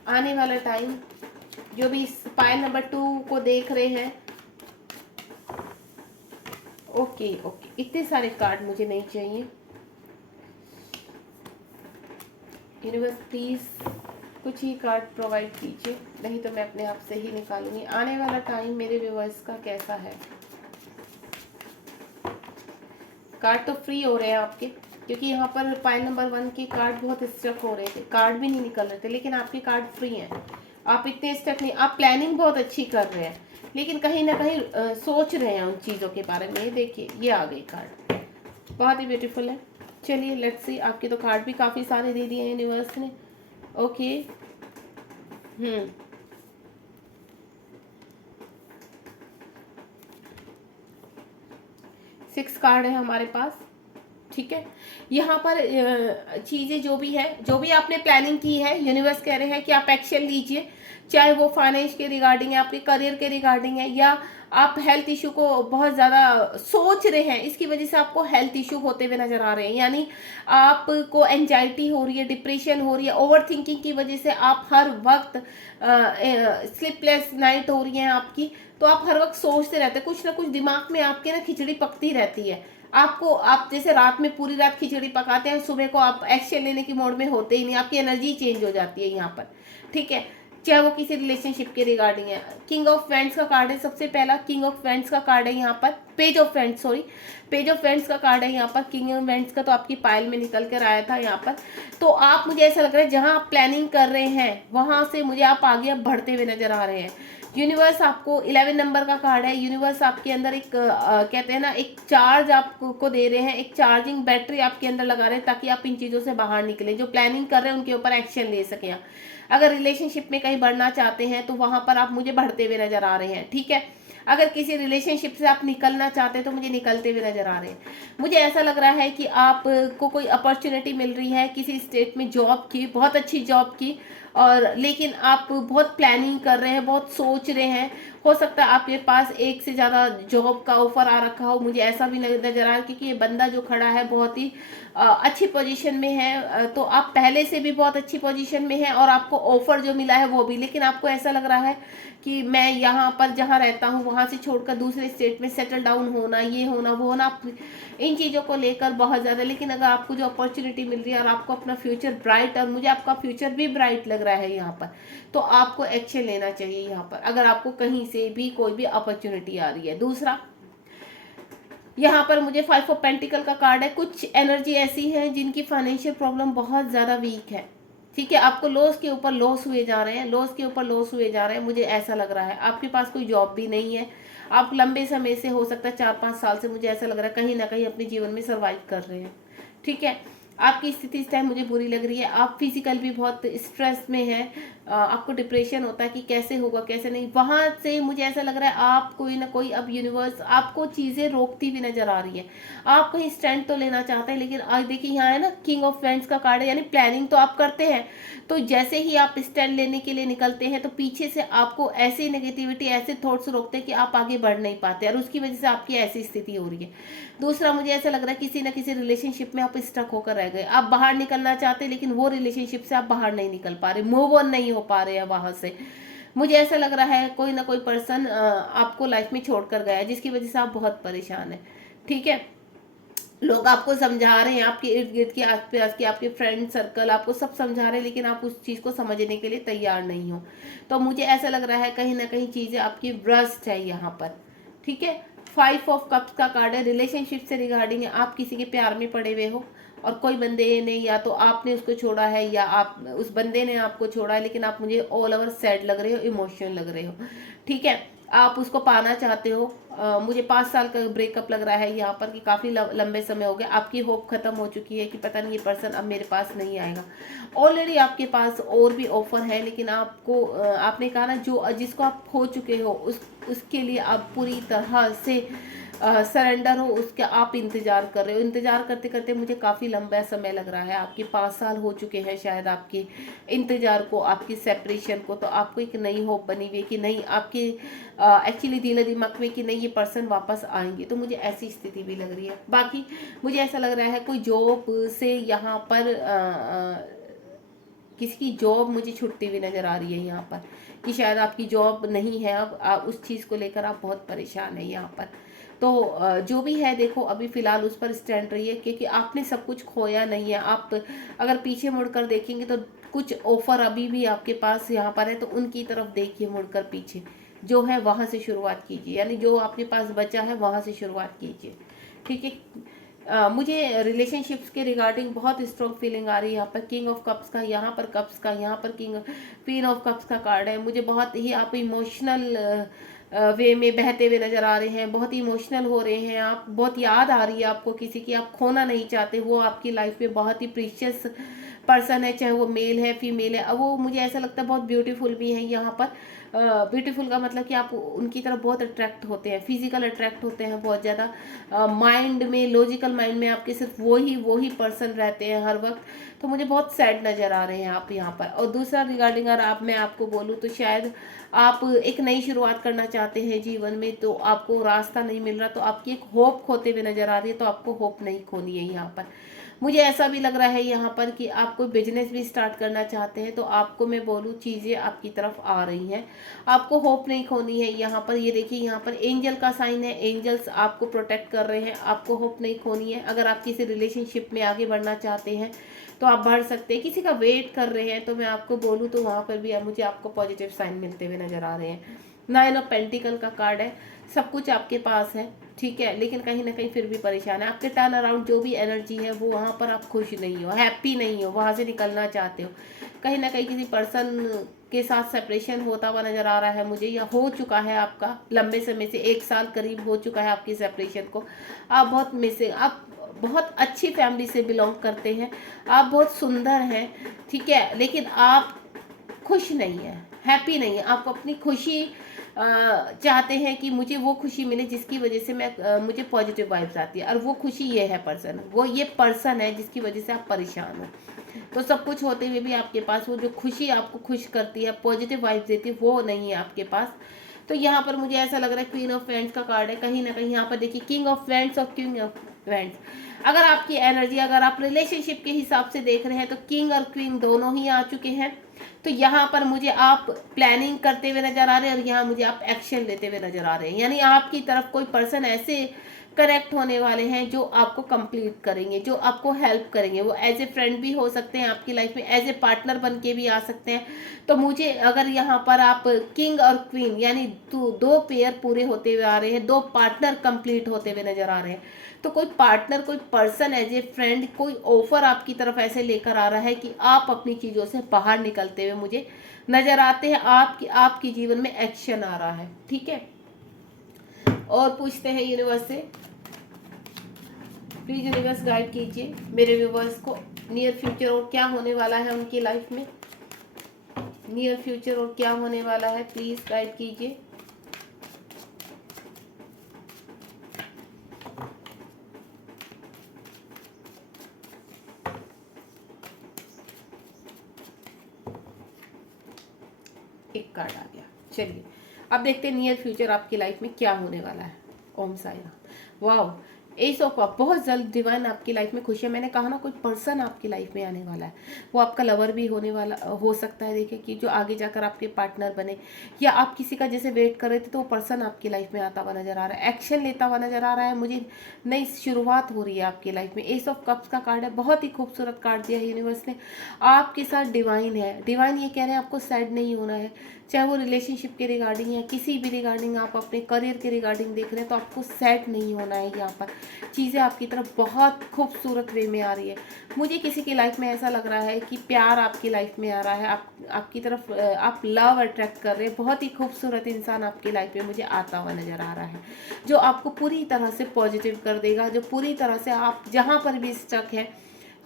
आने वाला टाइम जो भी इस पायल नंबर 2 को देख रहे हैं। ओके ओके, इतने सारे कार्ड मुझे नहीं चाहिए। यूनिवर्स प्लीज़ कुछ ही कार्ड प्रोवाइड कीजिए, नहीं तो मैं अपने आप से ही निकालूंगी। आने वाला टाइम मेरे व्यूअर्स का कैसा है। कार्ड तो फ्री हो रहे हैं आपके, क्योंकि यहाँ पर पाइल नंबर 1 के कार्ड बहुत स्टक हो रहे थे, कार्ड भी नहीं निकल रहे थे, लेकिन आपके कार्ड फ्री हैं। आप इतने स्टक नहीं, आप प्लानिंग बहुत अच्छी कर रहे हैं लेकिन कहीं ना कहीं सोच रहे हैं उन चीज़ों के बारे में। देखिए ये आ गई कार्ड, बहुत ही ब्यूटीफुल है। चलिए लेट्स सी, आपके तो कार्ड भी काफ़ी सारे दे दिए हैं यूनिवर्स ने। ओके 6 कार्ड है हमारे पास, ठीक है। यहाँ पर चीज़ें जो भी है, जो भी आपने प्लानिंग की है, यूनिवर्स कह रहे हैं कि आप एक्शन लीजिए, चाहे वो फाइनेंस के रिगार्डिंग है, आपके करियर के रिगार्डिंग है, या आप हेल्थ इशू को बहुत ज़्यादा सोच रहे हैं, इसकी वजह से आपको हेल्थ इशू होते हुए नजर आ रहे हैं। यानी आपको एंजाइटी हो रही है, डिप्रेशन हो रही है, ओवर थिंकिंग की वजह से आप हर वक्त स्लीपलेस नाइट हो रही है आपकी। तो आप हर वक्त सोचते रहते हैं, कुछ ना कुछ दिमाग में आपके ना खिचड़ी पकती रहती है। आपको, आप जैसे रात में पूरी रात खिचड़ी पकाते हैं, सुबह को आप एक्शन लेने की मोड में होते ही नहीं, आपकी एनर्जी चेंज हो जाती है यहाँ पर, ठीक है। चाहे वो किसी रिलेशनशिप के रिगार्डिंग है। किंग ऑफ वैंड्स का कार्ड है सबसे पहला, किंग ऑफ वैंड्स का कार्ड है यहाँ पर, page of wands, sorry page of wands का कार्ड है यहाँ पर। किंग ऑफ वैंड्स का तो आपकी पायल में निकल कर आया था यहाँ पर। तो आप, मुझे ऐसा लग रहा है जहाँ आप प्लानिंग कर रहे हैं वहां से मुझे आप आगे अब बढ़ते हुए नजर आ रहे हैं। यूनिवर्स आपको 11 नंबर का कार्ड है। यूनिवर्स आपके अंदर एक कहते हैं ना, एक चार्ज आपको दे रहे हैं, एक चार्जिंग बैटरी आपके अंदर लगा रहे हैं ताकि आप इन चीज़ों से बाहर निकले, जो प्लानिंग कर रहे हैं उनके ऊपर एक्शन ले सकें। अगर रिलेशनशिप में कहीं बढ़ना चाहते हैं तो वहां पर आप मुझे बढ़ते हुए नजर आ रहे हैं, ठीक है। अगर किसी रिलेशनशिप से आप निकलना चाहते हैं तो मुझे निकलते हुए नजर आ रहे हैं। मुझे ऐसा लग रहा है कि आपको कोई अपॉर्चुनिटी मिल रही है किसी स्टेट में जॉब की, बहुत अच्छी जॉब की, और लेकिन आप बहुत प्लानिंग कर रहे हैं, बहुत सोच रहे हैं। हो सकता है आपके पास एक से ज़्यादा जॉब का ऑफर आ रखा हो, मुझे ऐसा भी नजर आ रहा है, क्योंकि ये बंदा जो खड़ा है बहुत ही अच्छी पोजीशन में है। तो आप पहले से भी बहुत अच्छी पोजीशन में है और आपको ऑफर जो मिला है वो भी, लेकिन आपको ऐसा लग रहा है कि मैं यहाँ पर जहाँ रहता हूँ वहाँ से छोड़कर दूसरे स्टेट में सेटल डाउन होना, ये होना वो होना, इन चीज़ों को लेकर बहुत ज़्यादा। लेकिन अगर आपको जो अपॉर्चुनिटी मिल रही है और आपको अपना फ्यूचर ब्राइट, और मुझे आपका फ्यूचर भी ब्राइट लग रहा है यहाँ पर, तो आपको एक्शन लेना चाहिए यहाँ पर, अगर आपको कहीं से भी कोई भी अपॉर्चुनिटी आ रही है। दूसरा, यहाँ पर मुझे 5 ऑफ पेंटिकल का कार्ड है। कुछ एनर्जी ऐसी है जिनकी फाइनेंशियल प्रॉब्लम बहुत ज़्यादा वीक है, ठीक है। आपको लॉस के ऊपर लॉस हुए जा रहे हैं, लॉस के ऊपर लॉस हुए जा रहे हैं, मुझे ऐसा लग रहा है। आपके पास कोई जॉब भी नहीं है, आप लंबे समय से, हो सकता है 4-5 साल से, मुझे ऐसा लग रहा है कहीं ना कहीं अपने जीवन में सर्वाइव कर रहे हैं, ठीक है। आपकी स्थिति इस टाइम मुझे बुरी लग रही है। आप फिजिकल भी बहुत स्ट्रेस में हैं, आपको डिप्रेशन होता है कि कैसे होगा कैसे नहीं। वहां से मुझे ऐसा लग रहा है आप कोई ना कोई, अब यूनिवर्स आपको चीज़ें रोकती हुई नजर आ रही है। आप कहीं स्टैंड तो लेना चाहते हैं, लेकिन आज देखिए यहाँ है ना, किंग ऑफ वैंड्स का कार्ड है, यानी प्लानिंग तो आप करते हैं, तो जैसे ही आप स्टैंड लेने के लिए निकलते हैं तो पीछे से आपको ऐसी नेगेटिविटी, ऐसे थॉट्स रोकते हैं कि आप आगे बढ़ नहीं पाते, और उसकी वजह से आपकी ऐसी स्थिति हो रही है। दूसरा, मुझे ऐसा लग रहा है किसी ना किसी रिलेशनशिप में आप स्टक होकर रह गए, आप बाहर निकलना चाहते लेकिन वो रिलेशनशिप से आप बाहर नहीं निकल पा रहे, मूव ऑन नहीं हो पा रहे हैं वहां से। मुझे ऐसा लग रहा है कोई ना कोई पर्सन आपको लाइफ में छोड़कर गया है, जिसकी वजह से आप बहुत परेशान हैं, ठीक है। लोग आपको समझा रहे हैं, आपके इर्द गिर्द के आसपास के आपके फ्रेंड सर्कल आपको सब समझा रहे हैं, लेकिन आप उस चीज़ को समझने के लिए तैयार नहीं हो। तो मुझे ऐसा लग रहा है कहीं ना कहीं चीज़ें आपकी ब्रस्ट है यहाँ पर। ठीक है, 5 ऑफ कप्स का कार्ड है, रिलेशनशिप से रिगार्डिंग है। आप किसी के प्यार में पड़े हुए हो और कोई बंदे ने, या तो आपने उसको छोड़ा है या आप उस बंदे ने आपको छोड़ा है, लेकिन आप मुझे ऑल ओवर सैड लग रहे हो, इमोशनल लग रहे हो। ठीक है, आप उसको पाना चाहते हो। मुझे 5 साल का ब्रेकअप लग रहा है यहाँ पर कि काफ़ी लंबे समय हो गया। आपकी होप खत्म हो चुकी है कि पता नहीं ये पर्सन अब मेरे पास नहीं आएगा। ऑलरेडी आपके पास और भी ऑफर है, लेकिन आपको आपने कहा ना, जो जिसको आप खो चुके हो उसके लिए आप पूरी तरह से सरेंडर हो, उसके आप इंतजार कर रहे हो। इंतजार करते करते मुझे काफ़ी लंबा समय लग रहा है, आपके 5 साल हो चुके हैं शायद आपके इंतजार को, आपकी सेपरेशन को। तो आपको एक नई होप बनी हुई है कि नहीं, आपकी एक्चुअली दिल दिमाग में कि नहीं ये पर्सन वापस आएंगे। तो मुझे ऐसी स्थिति भी लग रही है। बाकी मुझे ऐसा लग रहा है कोई जॉब से यहाँ पर किसी की जॉब मुझे छुटती हुई नज़र आ रही है यहाँ पर, कि शायद आपकी जॉब नहीं है अब, उस चीज़ को लेकर आप बहुत परेशान हैं यहाँ पर। तो जो भी है देखो, अभी फ़िलहाल उस पर स्टैंड रही है, क्योंकि आपने सब कुछ खोया नहीं है। आप अगर पीछे मुड़कर देखेंगे तो कुछ ऑफ़र अभी भी आपके पास यहाँ पर है, तो उनकी तरफ देखिए मुड़कर पीछे, जो है वहाँ से शुरुआत कीजिए, यानी जो आपके पास बचा है वहाँ से शुरुआत कीजिए। ठीक है, मुझे रिलेशनशिप्स के रिगार्डिंग बहुत स्ट्रॉन्ग फीलिंग आ रही है यहाँ पर। किंग ऑफ कप्स का, यहाँ पर कप्स का, यहाँ पर क्वीन ऑफ कप्स का कार्ड है। मुझे बहुत ही आप इमोशनल वे में बहते हुए नजर आ रहे हैं, बहुत इमोशनल हो रहे हैं आप, बहुत याद आ रही है आपको किसी की, आप खोना नहीं चाहते। वो आपकी लाइफ में बहुत ही प्रीशियस पर्सन है, चाहे वो मेल है फीमेल है। अब वो मुझे ऐसा लगता है बहुत ब्यूटीफुल भी है यहाँ पर। ब्यूटीफुल का मतलब कि आप उनकी तरफ बहुत अट्रैक्ट होते हैं, फिजिकल अट्रैक्ट होते हैं बहुत ज़्यादा। माइंड में, लॉजिकल माइंड में आपके सिर्फ वो ही पर्सन रहते हैं हर वक्त। तो मुझे बहुत सैड नज़र आ रहे हैं आप यहाँ पर। और दूसरा रिगार्डिंग अगर मैं आपको बोलूँ तो शायद आप एक नई शुरुआत करना चाहते हैं जीवन में, तो आपको रास्ता नहीं मिल रहा, तो आपकी एक होप खोते हुए नज़र आ रही है। तो आपको होप नहीं खोनी है यहाँ पर। मुझे ऐसा भी लग रहा है यहाँ पर कि आप कोई बिजनेस भी स्टार्ट करना चाहते हैं, तो आपको मैं बोलूँ चीज़ें आपकी तरफ आ रही हैं। आपको होप नहीं खोनी है यहाँ पर। ये देखिए, यहाँ पर एंजल का साइन है, एंजल्स आपको प्रोटेक्ट कर रहे हैं। आपको होप नहीं खोनी है। अगर आप किसी रिलेशनशिप में आगे बढ़ना चाहते हैं तो आप बढ़ सकते हैं। किसी का वेट कर रहे हैं तो मैं आपको बोलूँ तो वहाँ पर भी मुझे आपको पॉजिटिव साइन मिलते हुए नजर आ रहे हैं। 9 ऑफ पेंटिकल का कार्ड है, सब कुछ आपके पास है। ठीक है, लेकिन कहीं ना कहीं फिर भी परेशान है। आपके टर्न अराउंड जो भी एनर्जी है वो वहाँ पर आप खुश नहीं हो, हैप्पी नहीं हो, वहाँ से निकलना चाहते हो। कहीं ना कहीं किसी पर्सन के साथ सेपरेशन होता हुआ नजर आ रहा है मुझे, या हो चुका है आपका लंबे समय से, 1 साल करीब हो चुका है आपकी सेपरेशन को। आप बहुत मिसिंग, आप बहुत अच्छी फैमिली से बिलोंग करते हैं, आप बहुत सुंदर हैं। ठीक है, लेकिन आप खुश नहीं है, हैप्पी नहीं है। आप अपनी खुशी चाहते हैं कि मुझे वो खुशी मिले जिसकी वजह से मुझे पॉजिटिव वाइब्स आती है, और वो खुशी ये है पर्सन, वो ये पर्सन है जिसकी वजह से आप परेशान हो। तो सब कुछ होते हुए भी आपके पास वो जो खुशी आपको खुश करती है, पॉजिटिव वाइब्स देती है, वो नहीं है आपके पास। तो यहाँ पर मुझे ऐसा लग रहा है क्वीन ऑफ फ्रेंड्स का कार्ड है। कहीं ना कहीं यहाँ पर देखिए किंग ऑफ फ्रेंड्स और क्वीन ऑफ फ्रेंड्स। अगर आपकी एनर्जी, अगर आप रिलेशनशिप के हिसाब से देख रहे हैं तो किंग और क्वीन दोनों ही आ चुके हैं। तो यहाँ पर मुझे आप प्लानिंग करते हुए नजर आ रहे हैं, और यहाँ मुझे आप एक्शन लेते हुए नजर आ रहे हैं। यानी आपकी तरफ कोई पर्सन ऐसे कनेक्ट होने वाले हैं जो आपको कंप्लीट करेंगे, जो आपको हेल्प करेंगे। वो एज ए फ्रेंड भी हो सकते हैं आपकी लाइफ में, एज ए पार्टनर बन के भी आ सकते हैं। तो मुझे अगर यहाँ पर आप किंग और क्वीन यानी दो पेयर पूरे होते हुए आ रहे हैं, दो पार्टनर कंप्लीट होते हुए नजर आ रहे हैं, तो कोई पार्टनर, कोई पर्सन एज ए फ्रेंड, कोई ऑफर आपकी तरफ ऐसे लेकर आ रहा है कि आप अपनी चीज़ों से बाहर निकलते हुए मुझे नजर आते हैं। आपकी जीवन में एक्शन आ रहा है। ठीक है, और पूछते हैं यूनिवर्स से, प्लीज यूनिवर्स गाइड कीजिए मेरे व्यूवर्स को नियर फ्यूचर और क्या होने वाला है उनकी लाइफ में। नियर फ्यूचर और क्या होने वाला है, प्लीज गाइड कीजिए। एक कार्ड आ गया। चलिए अब देखते हैं नियर फ्यूचर आपकी लाइफ में क्या होने वाला है। ओम साई राम। वाह, एस ऑफ कप, बहुत जल्द डिवाइन आपकी लाइफ में खुशियाँ, मैंने कहा ना कोई पर्सन आपकी लाइफ में आने वाला है, वो आपका लवर भी होने वाला हो सकता है, देखिए कि जो आगे जाकर आपके पार्टनर बने, या आप किसी का जैसे वेट कर रहे थे तो वो पर्सन आपकी लाइफ में आता हुआ नजर आ रहा है, एक्शन लेता हुआ नजर आ रहा है, मुझे नई शुरुआत हो रही है आपकी लाइफ में। एस ऑफ कप्स का कार्ड है, बहुत ही खूबसूरत कार्ड दिया है यूनिवर्स ने, आपके साथ डिवाइन है। डिवाइन ये कह रहे हैं आपको सैड नहीं होना है, चाहे वो रिलेशनशिप के रिगार्डिंग या किसी भी रिगार्डिंग, आप अपने करियर के रिगार्डिंग देख रहे हैं तो आपको सैड नहीं होना है। यहाँ पर चीज़ें आपकी तरफ बहुत खूबसूरत वे में आ रही है। मुझे किसी की लाइफ में ऐसा लग रहा है कि प्यार आपकी लाइफ में आ रहा है, आपकी तरफ आप लव अट्रैक्ट कर रहे हैं, बहुत ही खूबसूरत इंसान आपकी लाइफ में मुझे आता हुआ नजर आ रहा है, जो आपको पूरी तरह से पॉजिटिव कर देगा, जो पूरी तरह से आप जहाँ पर भी स्टक है,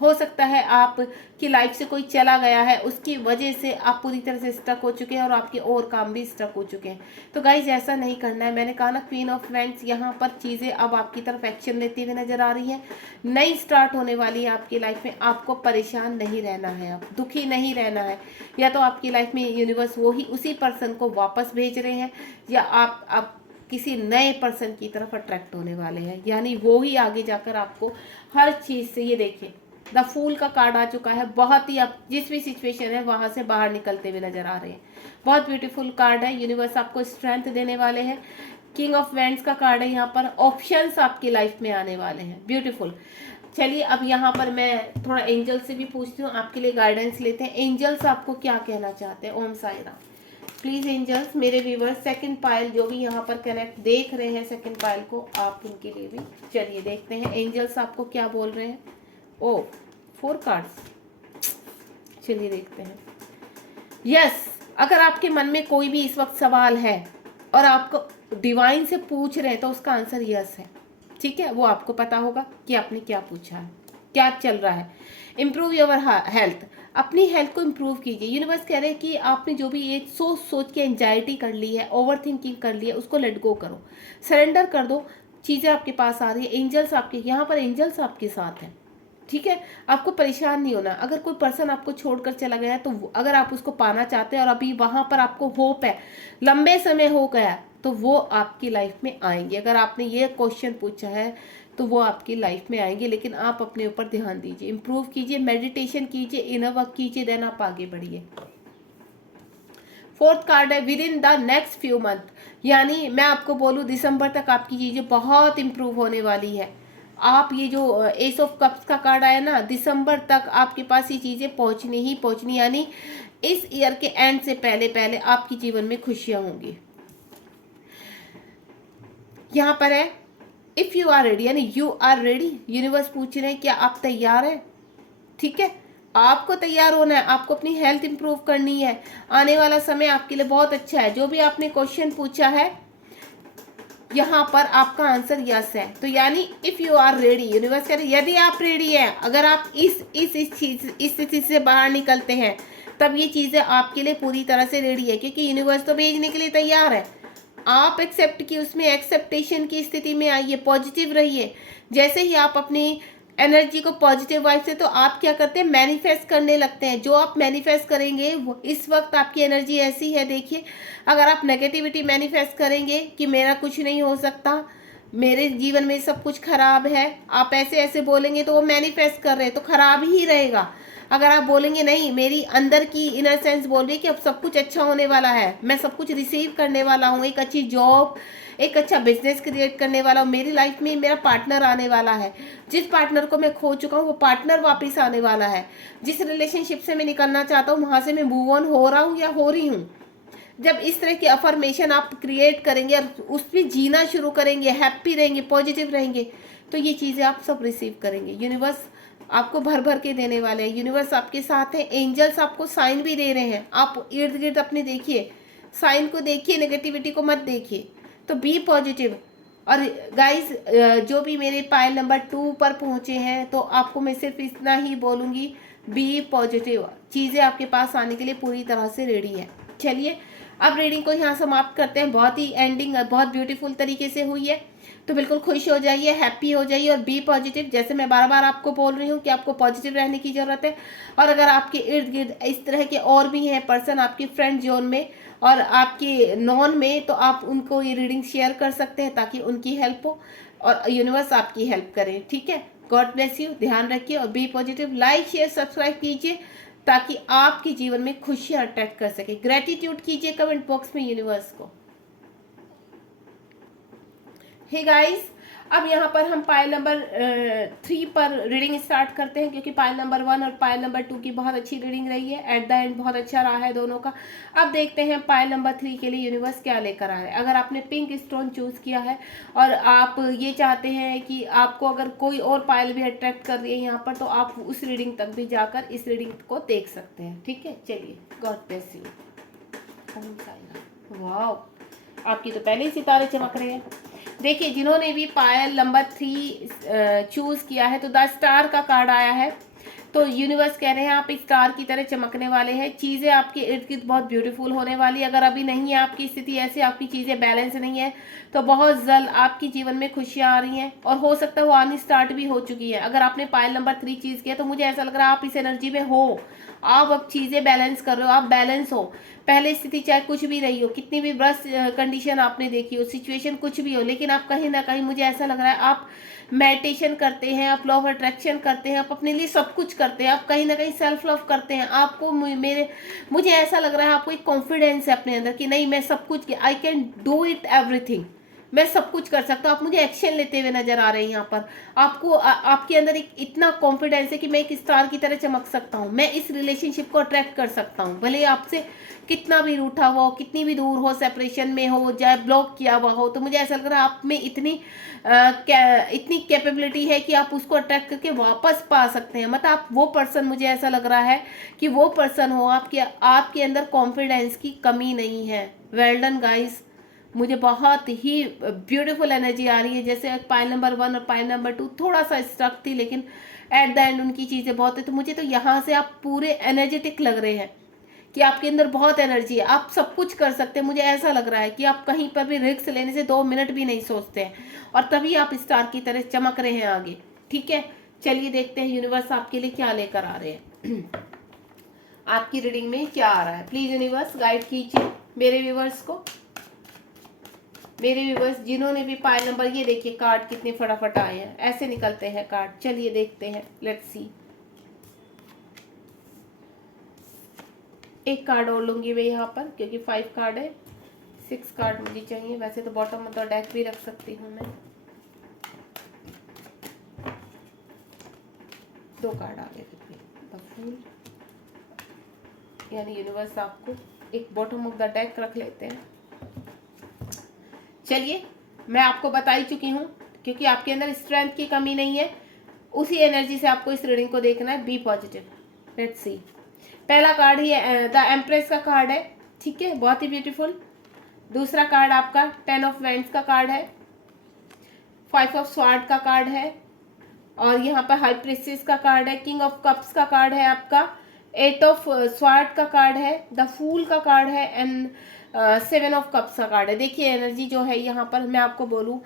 हो सकता है आपकी लाइफ से कोई चला गया है, उसकी वजह से आप पूरी तरह से स्टक हो चुके हैं और आपके और काम भी स्टक हो चुके हैं। तो गाइज ऐसा नहीं करना है, मैंने कहा ना क्वीन ऑफ वैंड्स, यहाँ पर चीज़ें अब आपकी तरफ एक्शन लेती हुई नजर आ रही हैं, नई स्टार्ट होने वाली है आपकी लाइफ में, आपको परेशान नहीं रहना है, आप दुखी नहीं रहना है, या तो आपकी लाइफ में यूनिवर्स वो ही उसी पर्सन को वापस भेज रहे हैं, या आप किसी नए पर्सन की तरफ अट्रैक्ट होने वाले हैं, यानी वो ही आगे जाकर आपको हर चीज़ से, ये देखिए द फूल का कार्ड आ चुका है, बहुत ही आप जिस भी सिचुएशन है वहां से बाहर निकलते हुए नजर आ रहे हैं, बहुत ब्यूटीफुल कार्ड है, यूनिवर्स आपको स्ट्रेंथ देने वाले हैं। किंग ऑफ वैंड्स का कार्ड है, यहाँ पर ऑप्शंस आपकी लाइफ में आने वाले हैं, ब्यूटीफुल। चलिए अब यहाँ पर मैं थोड़ा एंजल से भी पूछती हूँ, आपके लिए गाइडेंस लेते हैं, एंजल्स आपको क्या कहना चाहते हैं। ओम साई राम। प्लीज एंजल्स, मेरे व्यूवर्स सेकंड पाइल जो भी यहाँ पर कनेक्ट देख रहे हैं सेकंड पाइल को, आप उनके लिए भी चलिए देखते हैं एंजल्स आपको क्या बोल रहे हैं। ओ 4 कार्ड्स, चलिए देखते हैं। यस, अगर आपके मन में कोई भी इस वक्त सवाल है और आपको डिवाइन से पूछ रहे हैं तो उसका आंसर यस है, ठीक है, वो आपको पता होगा कि आपने क्या पूछा है, क्या चल रहा है। इम्प्रूव योर हेल्थ, अपनी हेल्थ को इम्प्रूव कीजिए। यूनिवर्स कह रहे हैं कि आपने जो भी एक सोच के एंजाइटी कर ली है, ओवर थिंकिंग कर ली है, उसको लेट गो करो, सरेंडर कर दो, चीज़ें आपके पास आ रही है। एंजल्स आपके यहाँ पर, एंजल्स आपके साथ हैं, ठीक है, आपको परेशान नहीं होना। अगर कोई पर्सन आपको छोड़कर चला गया है तो अगर आप उसको पाना चाहते हैं और अभी वहां पर आपको होप है, लंबे समय हो गया, तो वो आपकी लाइफ में आएंगे। अगर आपने ये क्वेश्चन पूछा है तो वो आपकी लाइफ में आएंगे, लेकिन आप अपने ऊपर ध्यान दीजिए, इंप्रूव कीजिए, मेडिटेशन कीजिए, इनर वर्क कीजिए, देन आप आगे बढ़िए। 4th कार्ड है with in the next few month, यानी मैं आपको बोलूँ दिसंबर तक आपकी चीजें बहुत इंप्रूव होने वाली है। आप ये जो एस ऑफ कप्स का कार्ड आया ना, दिसंबर तक आपके पास ये चीजें पहुंचनी ही पहुंचनी, यानी इस ईयर के एंड से पहले पहले आपके जीवन में खुशियां होंगी। यहाँ पर है इफ यू आर रेडी, यानी यू आर रेडी। यूनिवर्स पूछ रहे हैं क्या आप तैयार हैं, ठीक है, आपको तैयार होना है, आपको अपनी हेल्थ इंप्रूव करनी है, आने वाला समय आपके लिए बहुत अच्छा है। जो भी आपने क्वेश्चन पूछा है यहाँ पर आपका आंसर यस है, तो यानी if you are ready, universe कह रहे यदि आप रेडी हैं, अगर आप इस स्थिति से बाहर निकलते हैं तब ये चीजें आपके लिए पूरी तरह से रेडी है, क्योंकि यूनिवर्स तो भेजने के लिए तैयार है। आप एक्सेप्ट की, उसमें एक्सेप्टेशन की स्थिति में आइए, पॉजिटिव रहिए। जैसे ही आप अपनी एनर्जी को पॉजिटिव वाइब से, तो आप क्या करते हैं, मैनिफेस्ट करने लगते हैं। जो आप मैनिफेस्ट करेंगे वो इस वक्त आपकी एनर्जी ऐसी है, देखिए अगर आप नेगेटिविटी मैनिफेस्ट करेंगे कि मेरा कुछ नहीं हो सकता, मेरे जीवन में सब कुछ खराब है, आप ऐसे ऐसे बोलेंगे तो वो मैनिफेस्ट कर रहे हैं तो खराब ही रहेगा। अगर आप बोलेंगे नहीं, मेरी अंदर की इनर सेंस बोल रही है कि अब सब कुछ अच्छा होने वाला है, मैं सब कुछ रिसीव करने वाला हूँ, एक अच्छी जॉब, एक अच्छा बिजनेस क्रिएट करने वाला हूँ, मेरी लाइफ में मेरा पार्टनर आने वाला है, जिस पार्टनर को मैं खो चुका हूँ वो पार्टनर वापस आने वाला है, जिस रिलेशनशिप से मैं निकलना चाहता हूँ वहां से मैं मूव ऑन हो रहा हूँ या हो रही हूँ। जब इस तरह की अफर्मेशन आप क्रिएट करेंगे और उसमें जीना शुरू करेंगे, हैप्पी रहेंगे, पॉजिटिव रहेंगे, तो ये चीज़ें आप सब रिसीव करेंगे। यूनिवर्स आपको भर भर के देने वाले हैं, यूनिवर्स आपके साथ है, एंजल्स आपको साइन भी दे रहे हैं। आप इर्द गिर्द अपने देखिए, साइन को देखिए, नेगेटिविटी को मत देखिए, तो बी पॉजिटिव। और गाइस जो भी मेरे पाइल नंबर 2 पर पहुंचे हैं, तो आपको मैं सिर्फ इतना ही बोलूँगी, बी पॉजिटिव, चीज़ें आपके पास आने के लिए पूरी तरह से रेडी है। चलिए अब रीडिंग को यहाँ समाप्त करते हैं, बहुत ही एंडिंग बहुत ब्यूटीफुल तरीके से हुई है, तो बिल्कुल खुश हो जाइए, हैप्पी हो जाइए और बी पॉजिटिव। जैसे मैं बार बार आपको बोल रही हूँ कि आपको पॉजिटिव रहने की ज़रूरत है। और अगर आपके इर्द गिर्द इस तरह के और भी हैं पर्सन आपकी फ्रेंड जोन में और आपके नॉन में, तो आप उनको ये रीडिंग शेयर कर सकते हैं ताकि उनकी हेल्प हो। और यूनिवर्स आपकी हेल्प करे। ठीक है, गॉड ब्लेस यू, ध्यान रखिए और be positive. Like share subscribe कीजिए ताकि आपके जीवन में खुशियां अट्रैक्ट कर सके। ग्रेटिट्यूड कीजिए कमेंट बॉक्स में यूनिवर्स को। हे गाइस, अब यहाँ पर हम पायल नंबर 3 पर रीडिंग स्टार्ट करते हैं, क्योंकि पायल नंबर 1 और पायल नंबर 2 की बहुत अच्छी रीडिंग रही है। एट द एंड बहुत अच्छा रहा है दोनों का। अब देखते हैं पायल नंबर 3 के लिए यूनिवर्स क्या लेकर आ रहा है। अगर आपने पिंक स्टोन चूज किया है और आप ये चाहते हैं कि आपको अगर कोई और पायल भी अट्रैक्ट कर रही है यहाँ पर, तो आप उस रीडिंग तक भी जाकर इस रीडिंग को देख सकते हैं। ठीक है, चलिए, गॉड ब्लेस यू। वाह, आपकी तो पहले ही सितारे चमक रहे हैं। देखिए, जिन्होंने भी पायल नंबर 3 चूज किया है तो द स्टार का कार्ड आया है। तो यूनिवर्स कह रहे हैं आप स्टार की तरह चमकने वाले हैं। चीज़ें आपके इर्द गिर्द बहुत ब्यूटीफुल होने वाली। अगर अभी नहीं है आपकी स्थिति ऐसे, आपकी चीज़ें बैलेंस नहीं है, तो बहुत जल्द आपके जीवन में खुशियां आ रही हैं और हो सकता है वो आनी स्टार्ट भी हो चुकी है। अगर आपने पायल नंबर 3 चीज़ किया तो मुझे ऐसा लग रहा है आप इस एनर्जी में हो। आप अब चीज़ें बैलेंस कर रहे हो, आप बैलेंस हो। पहले स्थिति चाहे कुछ भी रही हो, कितनी भी वर्स्ट कंडीशन आपने देखी हो, सिचुएशन कुछ भी हो, लेकिन आप कहीं ना कहीं, मुझे ऐसा लग रहा है, आप मेडिटेशन करते हैं, आप लॉ ऑफ अट्रैक्शन करते हैं, आप अपने लिए सब कुछ करते हैं, आप कहीं ना कहीं सेल्फ लव करते हैं। आपको मुझे ऐसा लग रहा है आपको एक कॉन्फिडेंस है अपने अंदर कि नहीं, मैं सब कुछ, I can do it everything, मैं सब कुछ कर सकता हूँ। आप मुझे एक्शन लेते हुए नजर आ रहे हैं यहाँ पर। आपको आपके अंदर एक इतना कॉन्फिडेंस है कि मैं एक स्टार की तरह चमक सकता हूँ, मैं इस रिलेशनशिप को अट्रैक्ट कर सकता हूँ। भले आपसे कितना भी रूठा हुआ हो, कितनी भी दूर हो, सेपरेशन में हो, चाहे ब्लॉक किया हुआ हो, तो मुझे ऐसा लग रहा है आप में इतनी कैपेबिलिटी है कि आप उसको अट्रैक्ट करके वापस पा सकते हैं। मतलब आप वो पर्सन, मुझे ऐसा लग रहा है कि वो पर्सन हो आपके अंदर कॉन्फिडेंस की कमी नहीं है। वेल डन गाइस, मुझे बहुत ही ब्यूटीफुल एनर्जी आ रही है। जैसे पायल नंबर 1 और पायल नंबर 2 थोड़ा सा स्ट्रक थी, लेकिन एट द एंड उनकी चीज़ें बहुत है। तो मुझे तो यहाँ से आप पूरे एनर्जेटिक लग रहे हैं कि आपके अंदर बहुत एनर्जी है, आप सब कुछ कर सकते हैं। मुझे ऐसा लग रहा है कि आप कहीं पर भी रिस्क लेने से 2 मिनट भी नहीं सोचते हैं, और तभी आप स्टार की तरह चमक रहे हैं आगे। ठीक है, चलिए देखते हैं यूनिवर्स आपके लिए क्या लेकर आ रहे हैं। आपकी रीडिंग में क्या आ रहा है, प्लीज यूनिवर्स गाइड कीजिए मेरे व्यूवर्स को। मेरे व्यूवर्स जिन्होंने भी पायल नंबर, ये देखिए कार्ड कितने फटाफट आए हैं, ऐसे निकलते हैं कार्ड। चलिए देखते हैं, लेट्स सी। एक कार्ड और लूंगी मैं यहाँ पर, क्योंकि 5 कार्ड है, 6 कार्ड मुझे चाहिए। वैसे तो बॉटम ऑफ द डेक भी रख सकती हूँ मैं। 2 कार्ड आ गए फिर भी। द फूल, यानी यूनिवर्स आपको एक बॉटम ऑफ द डेक रख लेते हैं। चलिए, मैं आपको बता ही चुकी हूँ, क्योंकि आपके अंदर स्ट्रेंथ की कमी नहीं है, उसी एनर्जी से आपको इस रीडिंग को देखना है। Be positive. Let's see. पहला कार्ड ही द एम्प्रेस का कार्ड है। ठीक है, बहुत ही ब्यूटीफुल। दूसरा कार्ड आपका 10 ऑफ वैंड्स का कार्ड है, 5 ऑफ स्वॉर्ड का कार्ड है, और यहाँ पर हाई प्रिंसेस का कार्ड है, किंग ऑफ कप्स का कार्ड है आपका, 8 ऑफ स्वॉर्ड का कार्ड है, द फूल का कार्ड है, एंड 7 ऑफ कप्स का कार्ड है। देखिए एनर्जी जो है यहाँ पर, मैं आपको बोलूँ,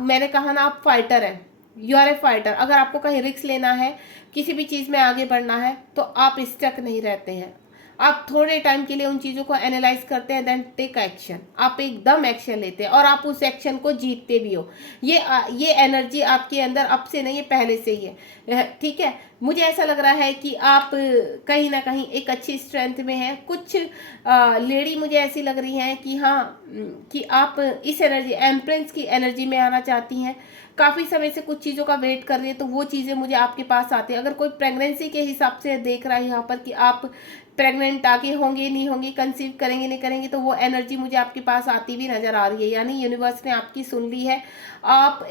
मैंने कहा ना, आप फाइटर हैं, यू आर ए फाइटर। अगर आपको कहीं रिस्क लेना है, किसी भी चीज़ में आगे बढ़ना है, तो आप स्टक नहीं रहते हैं। आप थोड़े टाइम के लिए उन चीज़ों को एनालाइज करते हैं, देन टेक एक्शन। आप एकदम एक्शन लेते हैं और आप उस एक्शन को जीतते भी हो। ये एनर्जी आपके अंदर अब से नहीं है, पहले से ही है। ठीक है, मुझे ऐसा लग रहा है कि आप कहीं ना कहीं एक अच्छी स्ट्रेंथ में हैं। कुछ लेडी मुझे ऐसी लग रही हैं कि हाँ, कि आप इस एनर्जी, एम्प्रेंस की एनर्जी में आना चाहती हैं। काफ़ी समय से कुछ चीज़ों का वेट कर रही है, तो वो चीज़ें मुझे आपके पास आती है। अगर कोई प्रेगनेंसी के हिसाब से देख रहा है यहाँ पर कि आप प्रेग्नेंट आगे होंगे नहीं होंगे, कंसीव करेंगे नहीं करेंगे, तो वो एनर्जी मुझे आपके पास आती भी नज़र आ रही है। यानी यूनिवर्स ने आपकी सुन ली है। आप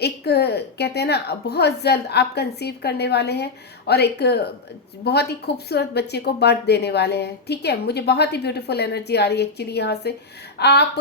एक कहते हैं ना, बहुत जल्द आप कंसीव करने वाले हैं और एक बहुत ही खूबसूरत बच्चे को बर्थ देने वाले हैं। ठीक है, मुझे बहुत ही ब्यूटीफुल एनर्जी आ रही है एक्चुअली यहाँ से। आप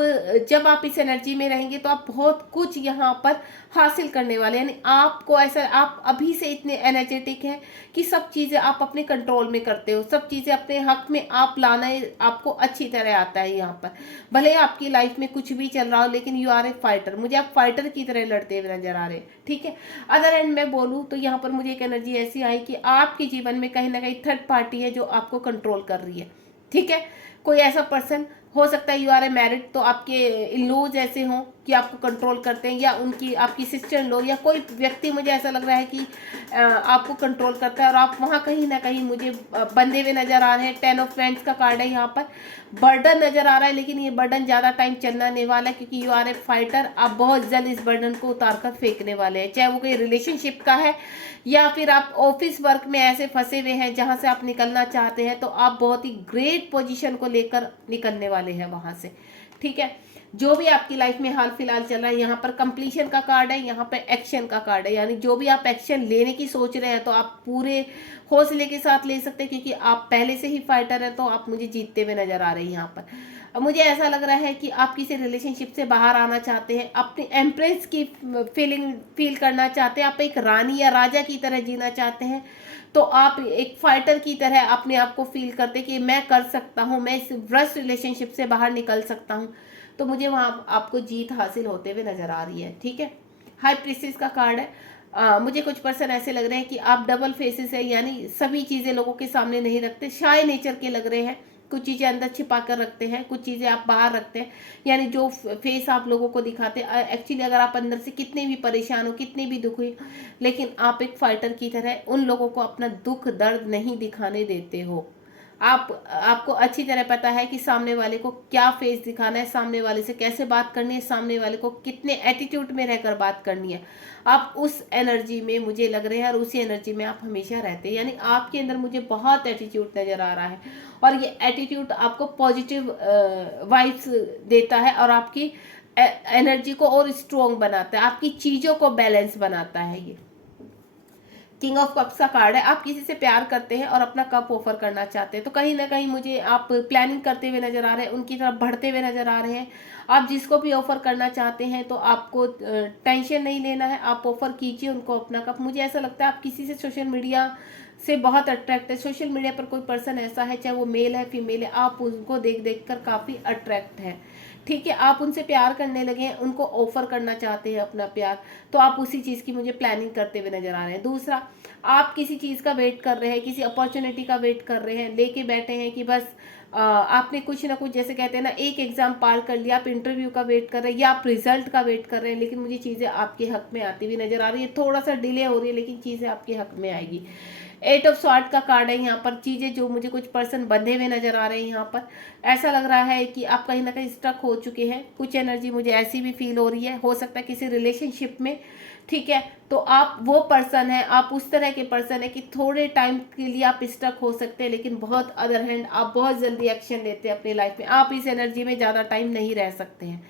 जब आप इस एनर्जी में रहेंगे तो आप बहुत कुछ यहाँ पर हासिल करने वाले हैं। यानी आपको ऐसा, आप अभी से इतने एनर्जेटिक हैं कि सब चीज़ें आप अपने कंट्रोल में करते हो, सब चीज़ें अपने हक में आप लाना आपको अच्छी तरह आता है यहाँ पर। भले आपकी लाइफ में कुछ भी चल रहा हो, लेकिन यू आर ए फाइटर। मुझे आप फाइटर की तरह लड़ते हुए नजर आ रहे हैं। ठीक है, अदर एंड मैं बोलूँ तो यहाँ पर मुझे एक एनर्जी ऐसी आई कि आपके जीवन में कहीं ना कहीं थर्ड पार्टी है जो आपको कंट्रोल कर रही है। ठीक है, कोई ऐसा पर्सन हो सकता है यू आर ए मैरिड, तो आपके इन लॉज ऐसे हों कि आपको कंट्रोल करते हैं, या उनकी आपकी सिस्टर इन लॉ या कोई व्यक्ति मुझे ऐसा लग रहा है कि आपको कंट्रोल करता है, और आप वहाँ कहीं ना कहीं मुझे बंधे हुए नजर आ रहे हैं। 10 ऑफ फ्रेंड्स का कार्ड है यहाँ पर। बर्डन नजर आ रहा है, लेकिन ये बर्डन ज़्यादा टाइम चलना नहीं वाला है, क्योंकि यू आर ए फाइटर। आप बहुत जल्द इस बर्डन को उतार कर फेंकने वाले हैं, चाहे वो कोई रिलेशनशिप का है या फिर आप ऑफिस वर्क में ऐसे फंसे हुए हैं जहां से आप निकलना चाहते हैं, तो आप बहुत ही ग्रेट पोजीशन को लेकर निकलने वाले हैं वहां से। ठीक है, जो भी आपकी लाइफ में हाल फिलहाल चल रहा है, यहाँ पर कंप्लीशन का कार्ड है, यहाँ पर एक्शन का कार्ड है, यानी जो भी आप एक्शन लेने की सोच रहे हैं तो आप पूरे हौसले के साथ ले सकते हैं, क्योंकि आप पहले से ही फाइटर हैं, तो आप मुझे जीतते हुए नजर आ रहे हैं यहाँ पर। अब मुझे ऐसा लग रहा है कि आप किसी रिलेशनशिप से बाहर आना चाहते हैं, अपनी एम्प्रेस की फील करना चाहते हैं, आप एक रानी या राजा की तरह जीना चाहते हैं, तो आप एक फाइटर की तरह अपने आप को फील करते हैं कि मैं कर सकता हूँ, मैं इस वर्स्ट रिलेशनशिप से बाहर निकल सकता हूँ, तो मुझे वहाँ आपको जीत हासिल होते हुए नजर आ रही है। ठीक है, हाई प्रीस्टेस का कार्ड है। मुझे कुछ पर्सन ऐसे लग रहे हैं कि आप डबल फेसेस है, यानी सभी चीज़ें लोगों के सामने नहीं रखते, शाय नेचर के लग रहे हैं, कुछ चीज़ें अंदर छिपा कर रखते हैं, कुछ चीज़ें आप बाहर रखते हैं, यानी जो फेस आप लोगों को दिखाते हैं एक्चुअली अगर आप अंदर से कितने भी परेशान हो, कितने भी दुख हुए, लेकिन आप एक फाइटर की तरह उन लोगों को अपना दुख दर्द नहीं दिखाने देते हो। आपको अच्छी तरह पता है कि सामने वाले को क्या फेस दिखाना है, सामने वाले से कैसे बात करनी है, सामने वाले को कितने एटीट्यूड में रहकर बात करनी है। आप उस एनर्जी में मुझे लग रहे हैं, और उसी एनर्जी में आप हमेशा रहते हैं, यानी आपके अंदर मुझे बहुत एटीट्यूड नज़र आ रहा है, और ये एटीट्यूड आपको पॉजिटिव वाइब्स देता है, और आपकी एनर्जी को और स्ट्रॉन्ग बनाता है, आपकी चीज़ों को बैलेंस बनाता है। ये किंग ऑफ कप्स का कार्ड है। आप किसी से प्यार करते हैं और अपना कप ऑफर करना चाहते हैं, तो कहीं ना कहीं मुझे आप प्लानिंग करते हुए नजर आ रहे हैं, उनकी तरफ बढ़ते हुए नजर आ रहे हैं। आप जिसको भी ऑफर करना चाहते हैं तो आपको टेंशन नहीं लेना है, आप ऑफर कीजिए उनको अपना कप। मुझे ऐसा लगता है आप किसी से सोशल मीडिया से बहुत अट्रैक्ट है, सोशल मीडिया पर कोई पर्सन ऐसा है, चाहे वो मेल है फीमेल है, आप उनको देख देख कर काफ़ी अट्रैक्ट है। ठीक है, आप उनसे प्यार करने लगे हैं, उनको ऑफर करना चाहते हैं अपना प्यार, तो आप उसी चीज़ की मुझे प्लानिंग करते हुए नजर आ रहे हैं। दूसरा, आप किसी चीज़ का वेट कर रहे हैं, किसी अपॉर्चुनिटी का वेट कर रहे हैं, लेके बैठे हैं कि बस आपने कुछ ना कुछ, जैसे कहते हैं ना, एक एग्जाम पार कर लिया, आप इंटरव्यू का वेट कर रहे हैं या आप रिजल्ट का वेट कर रहे हैं, लेकिन मुझे चीज़ें आपके हक में आती हुई नजर आ रही है। थोड़ा सा डिले हो रही है, लेकिन चीज़ें आपके हक में आएगी। 8 ऑफ स्वॉर्ड का कार्ड है यहाँ पर। चीज़ें जो मुझे कुछ पर्सन बंधे हुए नजर आ रहे हैं यहाँ पर, ऐसा लग रहा है कि आप कहीं ना कहीं स्टक हो चुके हैं। कुछ एनर्जी मुझे ऐसी भी फील हो रही है, हो सकता है किसी रिलेशनशिप में। ठीक है, तो आप वो पर्सन है, आप उस तरह के पर्सन है कि थोड़े टाइम के लिए आप स्टक हो सकते हैं, लेकिन बहुत अदर हैंड आप बहुत जल्दी एक्शन लेते हैं अपनी लाइफ में। आप इस एनर्जी में ज़्यादा टाइम नहीं रह सकते हैं।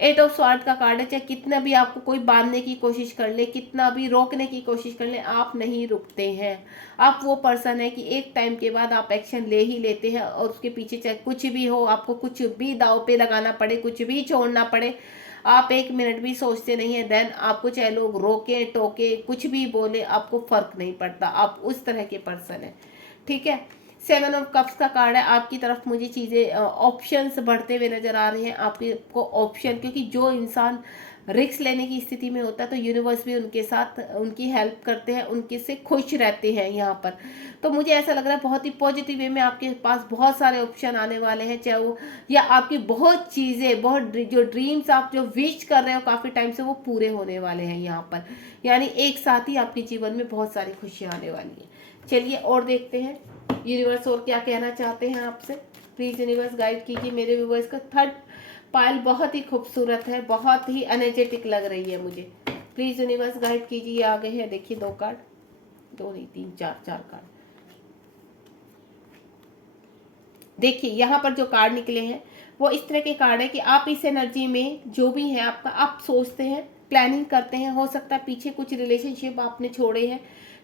8 ऑफ स्वॉर्ड का कार्ड है। चाहे कितना भी आपको कोई बांधने की कोशिश कर ले, कितना भी रोकने की कोशिश कर ले, आप नहीं रुकते हैं। आप वो पर्सन है कि एक टाइम के बाद आप एक्शन ले ही लेते हैं, और उसके पीछे चाहे कुछ भी हो, आपको कुछ भी दाव पे लगाना पड़े, कुछ भी छोड़ना पड़े, आप एक मिनट भी सोचते नहीं है। देन आपको चाहे लोग रोके टोके कुछ भी बोले, आपको फर्क नहीं पड़ता, आप उस तरह के पर्सन है। ठीक है, 7 ऑफ कप्स का कार्ड है। आपकी तरफ मुझे चीज़ें ऑप्शंस बढ़ते हुए नजर आ रहे हैं, आपको ऑप्शन, क्योंकि जो इंसान रिस्क लेने की स्थिति में होता है तो यूनिवर्स भी उनके साथ उनकी हेल्प करते हैं, उनके से खुश रहते हैं यहाँ पर। तो मुझे ऐसा लग रहा है बहुत ही पॉजिटिव वे में आपके पास बहुत सारे ऑप्शन आने वाले हैं, चाहे वो या आपकी बहुत चीज़ें, बहुत जो ड्रीम्स आप जो विश कर रहे हो काफ़ी टाइम से, वो पूरे होने वाले हैं यहाँ पर। यानी एक साथ ही आपके जीवन में बहुत सारी खुशियाँ आने वाली हैं। चलिए और देखते हैं यूनिवर्स और क्या कहना चाहते हैं आपसे। प्लीज़ यूनिवर्स गाइड कीजिए मेरे व्यूवर्स का। थर्ड पाइल बहुत ही खूबसूरत है, बहुत ही एनर्जेटिक लग रही है मुझे। प्लीज़ यूनिवर्स गाइड कीजिए। आ गए हैं, देखिए 2 कार्ड, 2 नहीं 3 4 कार्ड। देखिए यहाँ पर जो कार्ड निकले हैं वो इस तरह के कार्ड है कि आप इस एनर्जी में जो भी है आपका, आप सोचते हैं, प्लानिंग करते हैं। हो सकता है पीछे कुछ रिलेशनशिप आपने छोड़े हैं।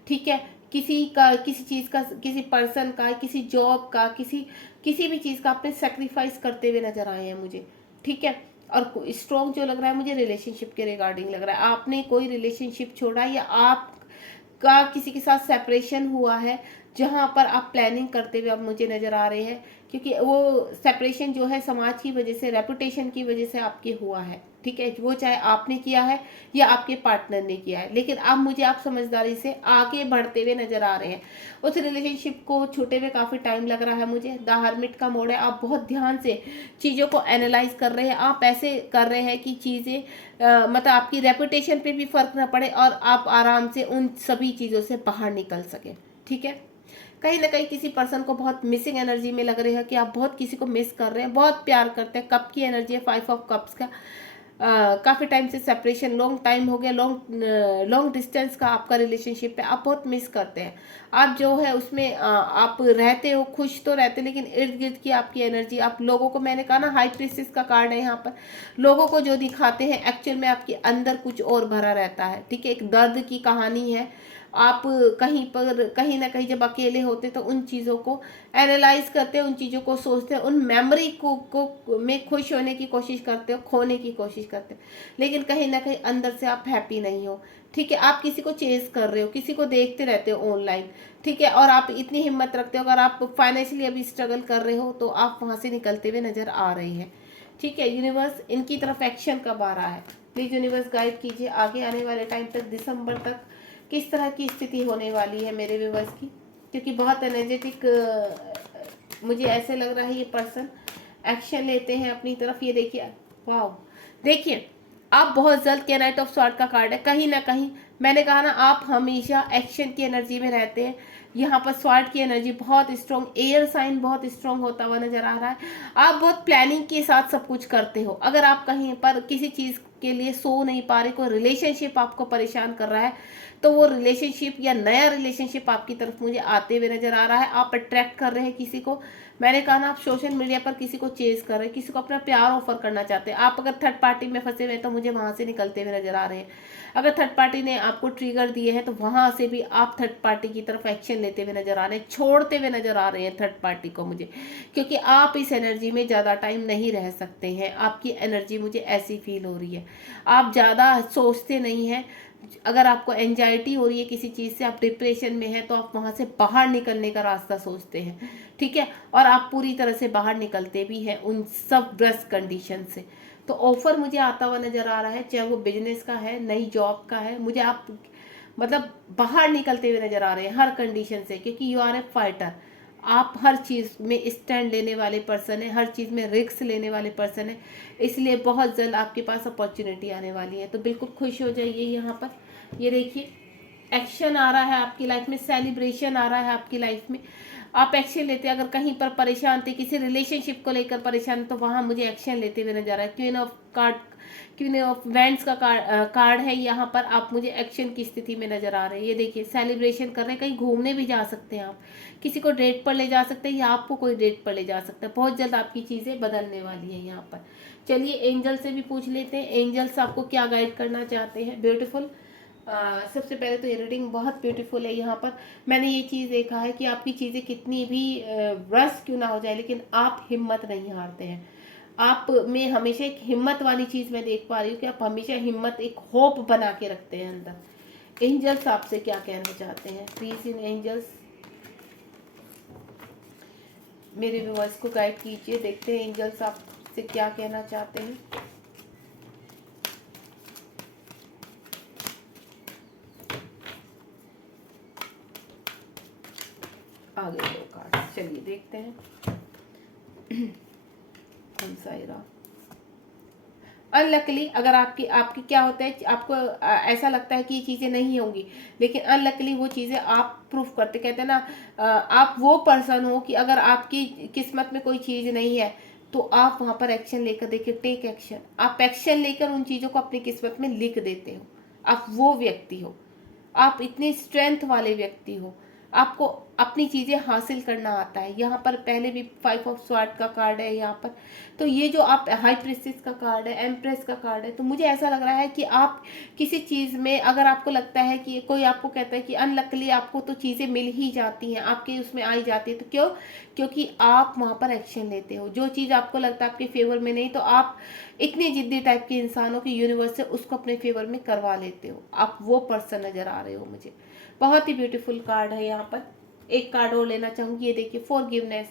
ठीक है, किसी का, किसी चीज़ का, किसी पर्सन का, किसी जॉब का, किसी भी चीज़ का आपने सेक्रीफाइस करते हुए नजर आए हैं मुझे। ठीक है, और स्ट्रॉन्ग जो लग रहा है मुझे रिलेशनशिप के रिगार्डिंग लग रहा है। आपने कोई रिलेशनशिप छोड़ा या आपका किसी के साथ सेपरेशन हुआ है, जहाँ पर आप प्लानिंग करते हुए अब मुझे नज़र आ रहे हैं, क्योंकि वो सेपरेशन जो है समाज की वजह से, रेपुटेशन की वजह से आपके हुआ है। ठीक है, वो चाहे आपने किया है या आपके पार्टनर ने किया है, लेकिन अब मुझे आप समझदारी से आगे बढ़ते हुए नजर आ रहे हैं। उस रिलेशनशिप को छूटे हुए काफ़ी टाइम लग रहा है मुझे। द हर्मिट का मोड़ है, आप बहुत ध्यान से चीज़ों को एनालाइज कर रहे हैं। आप ऐसे कर रहे हैं कि चीज़ें मतलब आपकी रेपुटेशन पे भी फर्क ना पड़े और आप आराम से उन सभी चीज़ों से बाहर निकल सकें। ठीक है, कहीं ना कहीं किसी पर्सन को बहुत मिसिंग एनर्जी में लग रहे हैं कि आप बहुत किसी को मिस कर रहे हैं, बहुत प्यार करते हैं। कप की एनर्जी है, 5 ऑफ कप्स का। काफ़ी टाइम से सेपरेशन, लॉन्ग टाइम हो गया, लॉन्ग डिस्टेंस का आपका रिलेशनशिप है। आप बहुत मिस करते हैं। आप जो है उसमें आप रहते हो, खुश तो रहते, लेकिन इर्द गिर्द की आपकी एनर्जी, आप लोगों को, मैंने कहा ना हाई प्रीस्टेस का कार्ड है यहाँ पर, लोगों को जो दिखाते हैं एक्चुअल में आपके अंदर कुछ और भरा रहता है। ठीक है, एक दर्द की कहानी है। आप कहीं पर कहीं ना कहीं जब अकेले होते तो उन चीज़ों को एनालाइज करते हैं, उन चीज़ों को सोचते हैं, उन मेमोरी को में खुश होने की कोशिश करते हो, खोने की कोशिश करते हो, लेकिन कहीं ना कहीं अंदर से आप हैप्पी नहीं हो। ठीक है, आप किसी को चेज कर रहे हो, किसी को देखते रहते हो ऑनलाइन। ठीक है, और आप इतनी हिम्मत रखते हो, अगर आप फाइनेंशियली अभी स्ट्रगल कर रहे हो तो आप वहाँ से निकलते हुए नजर आ रहे हैं। ठीक है, यूनिवर्स इनकी तरफ एक्शन कब आ रहा है, प्लीज़ यूनिवर्स गाइड कीजिए आगे आने वाले टाइम तक, दिसंबर तक किस तरह की स्थिति होने वाली है मेरे व्यूवर्स की, क्योंकि बहुत एनर्जेटिक मुझे ऐसे लग रहा है ये पर्सन एक्शन लेते हैं अपनी तरफ। ये देखिए, वाह, देखिए आप बहुत जल्द के नाइट ऑफ स्वॉर्ड का कार्ड है। कहीं ना कहीं मैंने कहा ना, आप हमेशा एक्शन की एनर्जी में रहते हैं। यहाँ पर स्वॉर्ड की एनर्जी बहुत स्ट्रॉन्ग, एयर साइन बहुत स्ट्रॉन्ग होता हुआ नजर आ रहा है। आप बहुत प्लानिंग के साथ सब कुछ करते हो। अगर आप कहीं पर किसी चीज़ के लिए सो नहीं पा रहे, कोई रिलेशनशिप आपको परेशान कर रहा है, तो वो रिलेशनशिप या नया रिलेशनशिप आपकी तरफ मुझे आते हुए नजर आ रहा है। आप अट्रैक्ट कर रहे हैं किसी को। मैंने कहा ना, आप सोशल मीडिया पर किसी को चेज कर रहे हैं, किसी को अपना प्यार ऑफर करना चाहते हैं। आप अगर थर्ड पार्टी में फंसे हुए हैं तो मुझे वहां से निकलते हुए नजर आ रहे हैं। अगर थर्ड पार्टी ने आपको ट्रिगर दिए हैं तो वहां से भी आप थर्ड पार्टी की तरफ एक्शन लेते हुए नजर आ रहे हैं, छोड़ते हुए नजर आ रहे हैं थर्ड पार्टी को मुझे, क्योंकि आप इस एनर्जी में ज़्यादा टाइम नहीं रह सकते हैं। आपकी एनर्जी मुझे ऐसी फील हो रही है, आप ज़्यादा सोचते नहीं हैं। अगर आपको एंजाइटी हो रही है किसी चीज़ से, आप डिप्रेशन में हैं, तो आप वहाँ से बाहर निकलने का रास्ता सोचते हैं। ठीक है, और आप पूरी तरह से बाहर निकलते भी हैं उन सब वर्स्ट कंडीशन से। तो ऑफर मुझे आता हुआ नज़र आ रहा है, चाहे वो बिजनेस का है, नई जॉब का है, मुझे आप मतलब बाहर निकलते हुए नज़र आ रहे हैं हर कंडीशन से, क्योंकि यू आर ए फाइटर। आप हर चीज़ में स्टैंड लेने वाले पर्सन है, हर चीज़ में रिस्क लेने वाले पर्सन है, इसलिए बहुत जल्द आपके पास अपॉर्चुनिटी आने वाली है। तो बिल्कुल खुश हो जाइए। यहाँ पर ये देखिए, एक्शन आ रहा है आपकी लाइफ में, सेलिब्रेशन आ रहा है आपकी लाइफ में। आप एक्शन लेते हैं। अगर कहीं पर परेशान थे, किसी रिलेशनशिप को लेकर परेशान, तो वहाँ मुझे एक्शन लेते हुए नजर आ रहा है। क्वीन ऑफ वैंड्स का कार्ड है यहाँ पर। आप मुझे एक्शन की स्थिति में नजर आ रहे हैं। ये देखिए, सेलिब्रेशन कर रहे हैं, कहीं घूमने भी जा सकते हैं आप, किसी को डेट पर ले जा सकते हैं या आपको कोई डेट पर ले जा सकता है। बहुत जल्द आपकी चीज़ें बदलने वाली है यहाँ पर। चलिए एंजल से भी पूछ लेते हैं, एंजल्स आपको क्या गाइड करना चाहते हैं। ब्यूटीफुल, सबसे पहले तो ये रीडिंग बहुत ब्यूटीफुल है। यहाँ पर मैंने ये चीज़ देखा है कि आपकी चीज़ें कितनी भी रस क्यों ना हो जाए, लेकिन आप हिम्मत नहीं हारते हैं। आप में हमेशा एक हिम्मत वाली चीज़ मैं देख पा रही हूँ कि आप हमेशा हिम्मत, एक होप बना के रखते हैं अंदर। एंजल्स आपसे क्या कहना चाहते हैं, प्लीज इन एंजल्स मेरे व्यूअर्स को गाइड कीजिए। देखते हैं एंजल्स आपसे क्या कहना चाहते हैं। आगे दो कार्ड, चलिए देखते हैं। अनलकली, अगर आपकी आपकी क्या होता है, आपको ऐसा लगता है कि ये चीज़ें नहीं होंगी, लेकिन अनलकली वो चीज़ें आप प्रूफ करते, कहते हैं ना, आप वो पर्सन हो कि अगर आपकी किस्मत में कोई चीज़ नहीं है तो आप वहाँ पर एक्शन लेकर, देखिए टेक एक्शन, आप एक्शन लेकर उन चीज़ों को अपनी किस्मत में लिख देते हो। आप वो व्यक्ति हो, आप इतने स्ट्रेंथ वाले व्यक्ति हो, आपको अपनी चीज़ें हासिल करना आता है। यहाँ पर पहले भी 5 ऑफ स्वॉर्ड का कार्ड है यहाँ पर। तो ये जो आप हाई प्रिंसेस का कार्ड है, एम्प्रेस का कार्ड है, तो मुझे ऐसा लग रहा है कि आप किसी चीज़ में, अगर आपको लगता है कि कोई आपको कहता है कि अनलकली आपको तो चीज़ें मिल ही जाती हैं, आपके उसमें आई जाती है, तो क्यों? क्योंकि आप वहाँ पर एक्शन लेते हो। जो चीज़ आपको लगता है आपके फेवर में नहीं, तो आप इतने जिद्दी टाइप के इंसान हो कि यूनिवर्स से उसको अपने फेवर में करवा लेते हो। आप वो पर्सन नज़र आ रहे हो मुझे। बहुत ही ब्यूटीफुल कार्ड है यहाँ पर। एक कार्ड और लेना चाहूंगी, ये देखिए फॉरगिवनेस।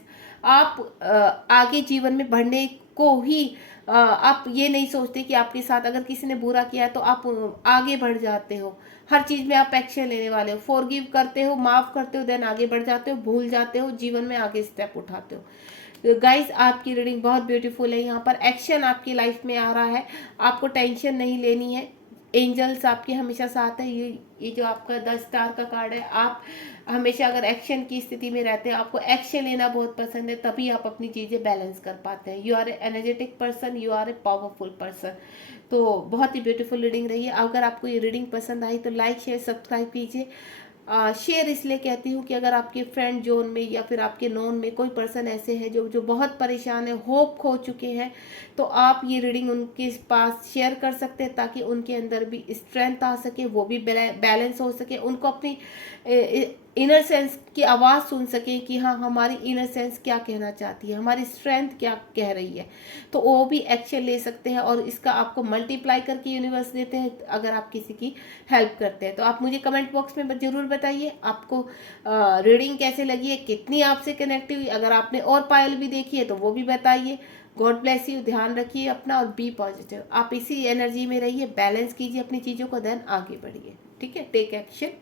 आप आगे जीवन में बढ़ने को ही आप ये नहीं सोचते कि आपके साथ अगर किसी ने बुरा किया है तो आप आगे बढ़ जाते हो, हर चीज में आप एक्शन लेने वाले हो, फॉरगिव करते हो, माफ करते हो, देन आगे बढ़ जाते हो, भूल जाते हो, जीवन में आगे स्टेप उठाते हो। गाइस आपकी रीडिंग बहुत ब्यूटीफुल है, यहाँ पर एक्शन आपकी लाइफ में आ रहा है, आपको टेंशन नहीं लेनी है, एंजल्स आपके हमेशा साथ है। ये जो आपका 10 स्टार का कार्ड है, आप हमेशा अगर एक्शन की स्थिति में रहते हैं, आपको एक्शन लेना बहुत पसंद है, तभी आप अपनी चीज़ें बैलेंस कर पाते हैं। You are a energetic person, you are a powerful person. तो बहुत ही ब्यूटीफुल रीडिंग रही है। अगर आपको ये रीडिंग पसंद आई तो लाइक शेयर सब्सक्राइब कीजिए। शेयर इसलिए कहती हूँ कि अगर आपके फ्रेंड जोन में या फिर आपके नोन में कोई पर्सन ऐसे हैं जो जो बहुत परेशान है, होप खो चुके हैं, तो आप ये रीडिंग उनके पास शेयर कर सकते हैं ताकि उनके अंदर भी स्ट्रेंथ आ सके, वो भी बैलेंस हो सके, उनको अपनी इनर सेंस की आवाज़ सुन सके कि हाँ हमारी इनर सेंस क्या कहना चाहती है, हमारी स्ट्रेंथ क्या कह रही है, तो वो भी एक्शन ले सकते हैं और इसका आपको मल्टीप्लाई करके यूनिवर्स देते हैं अगर आप किसी की हेल्प करते हैं। तो आप मुझे कमेंट बॉक्स में जरूर बताइए आपको रीडिंग कैसे लगी है, कितनी आपसे कनेक्ट हुई, अगर आपने और पायल भी देखी है तो वो भी बताइए। गॉड ब्लेस यू, ध्यान रखिए अपना और बी पॉजिटिव। आप इसी एनर्जी में रहिए, बैलेंस कीजिए अपनी चीज़ों को, देन आगे बढ़िए। ठीक है, टेक एक्शन।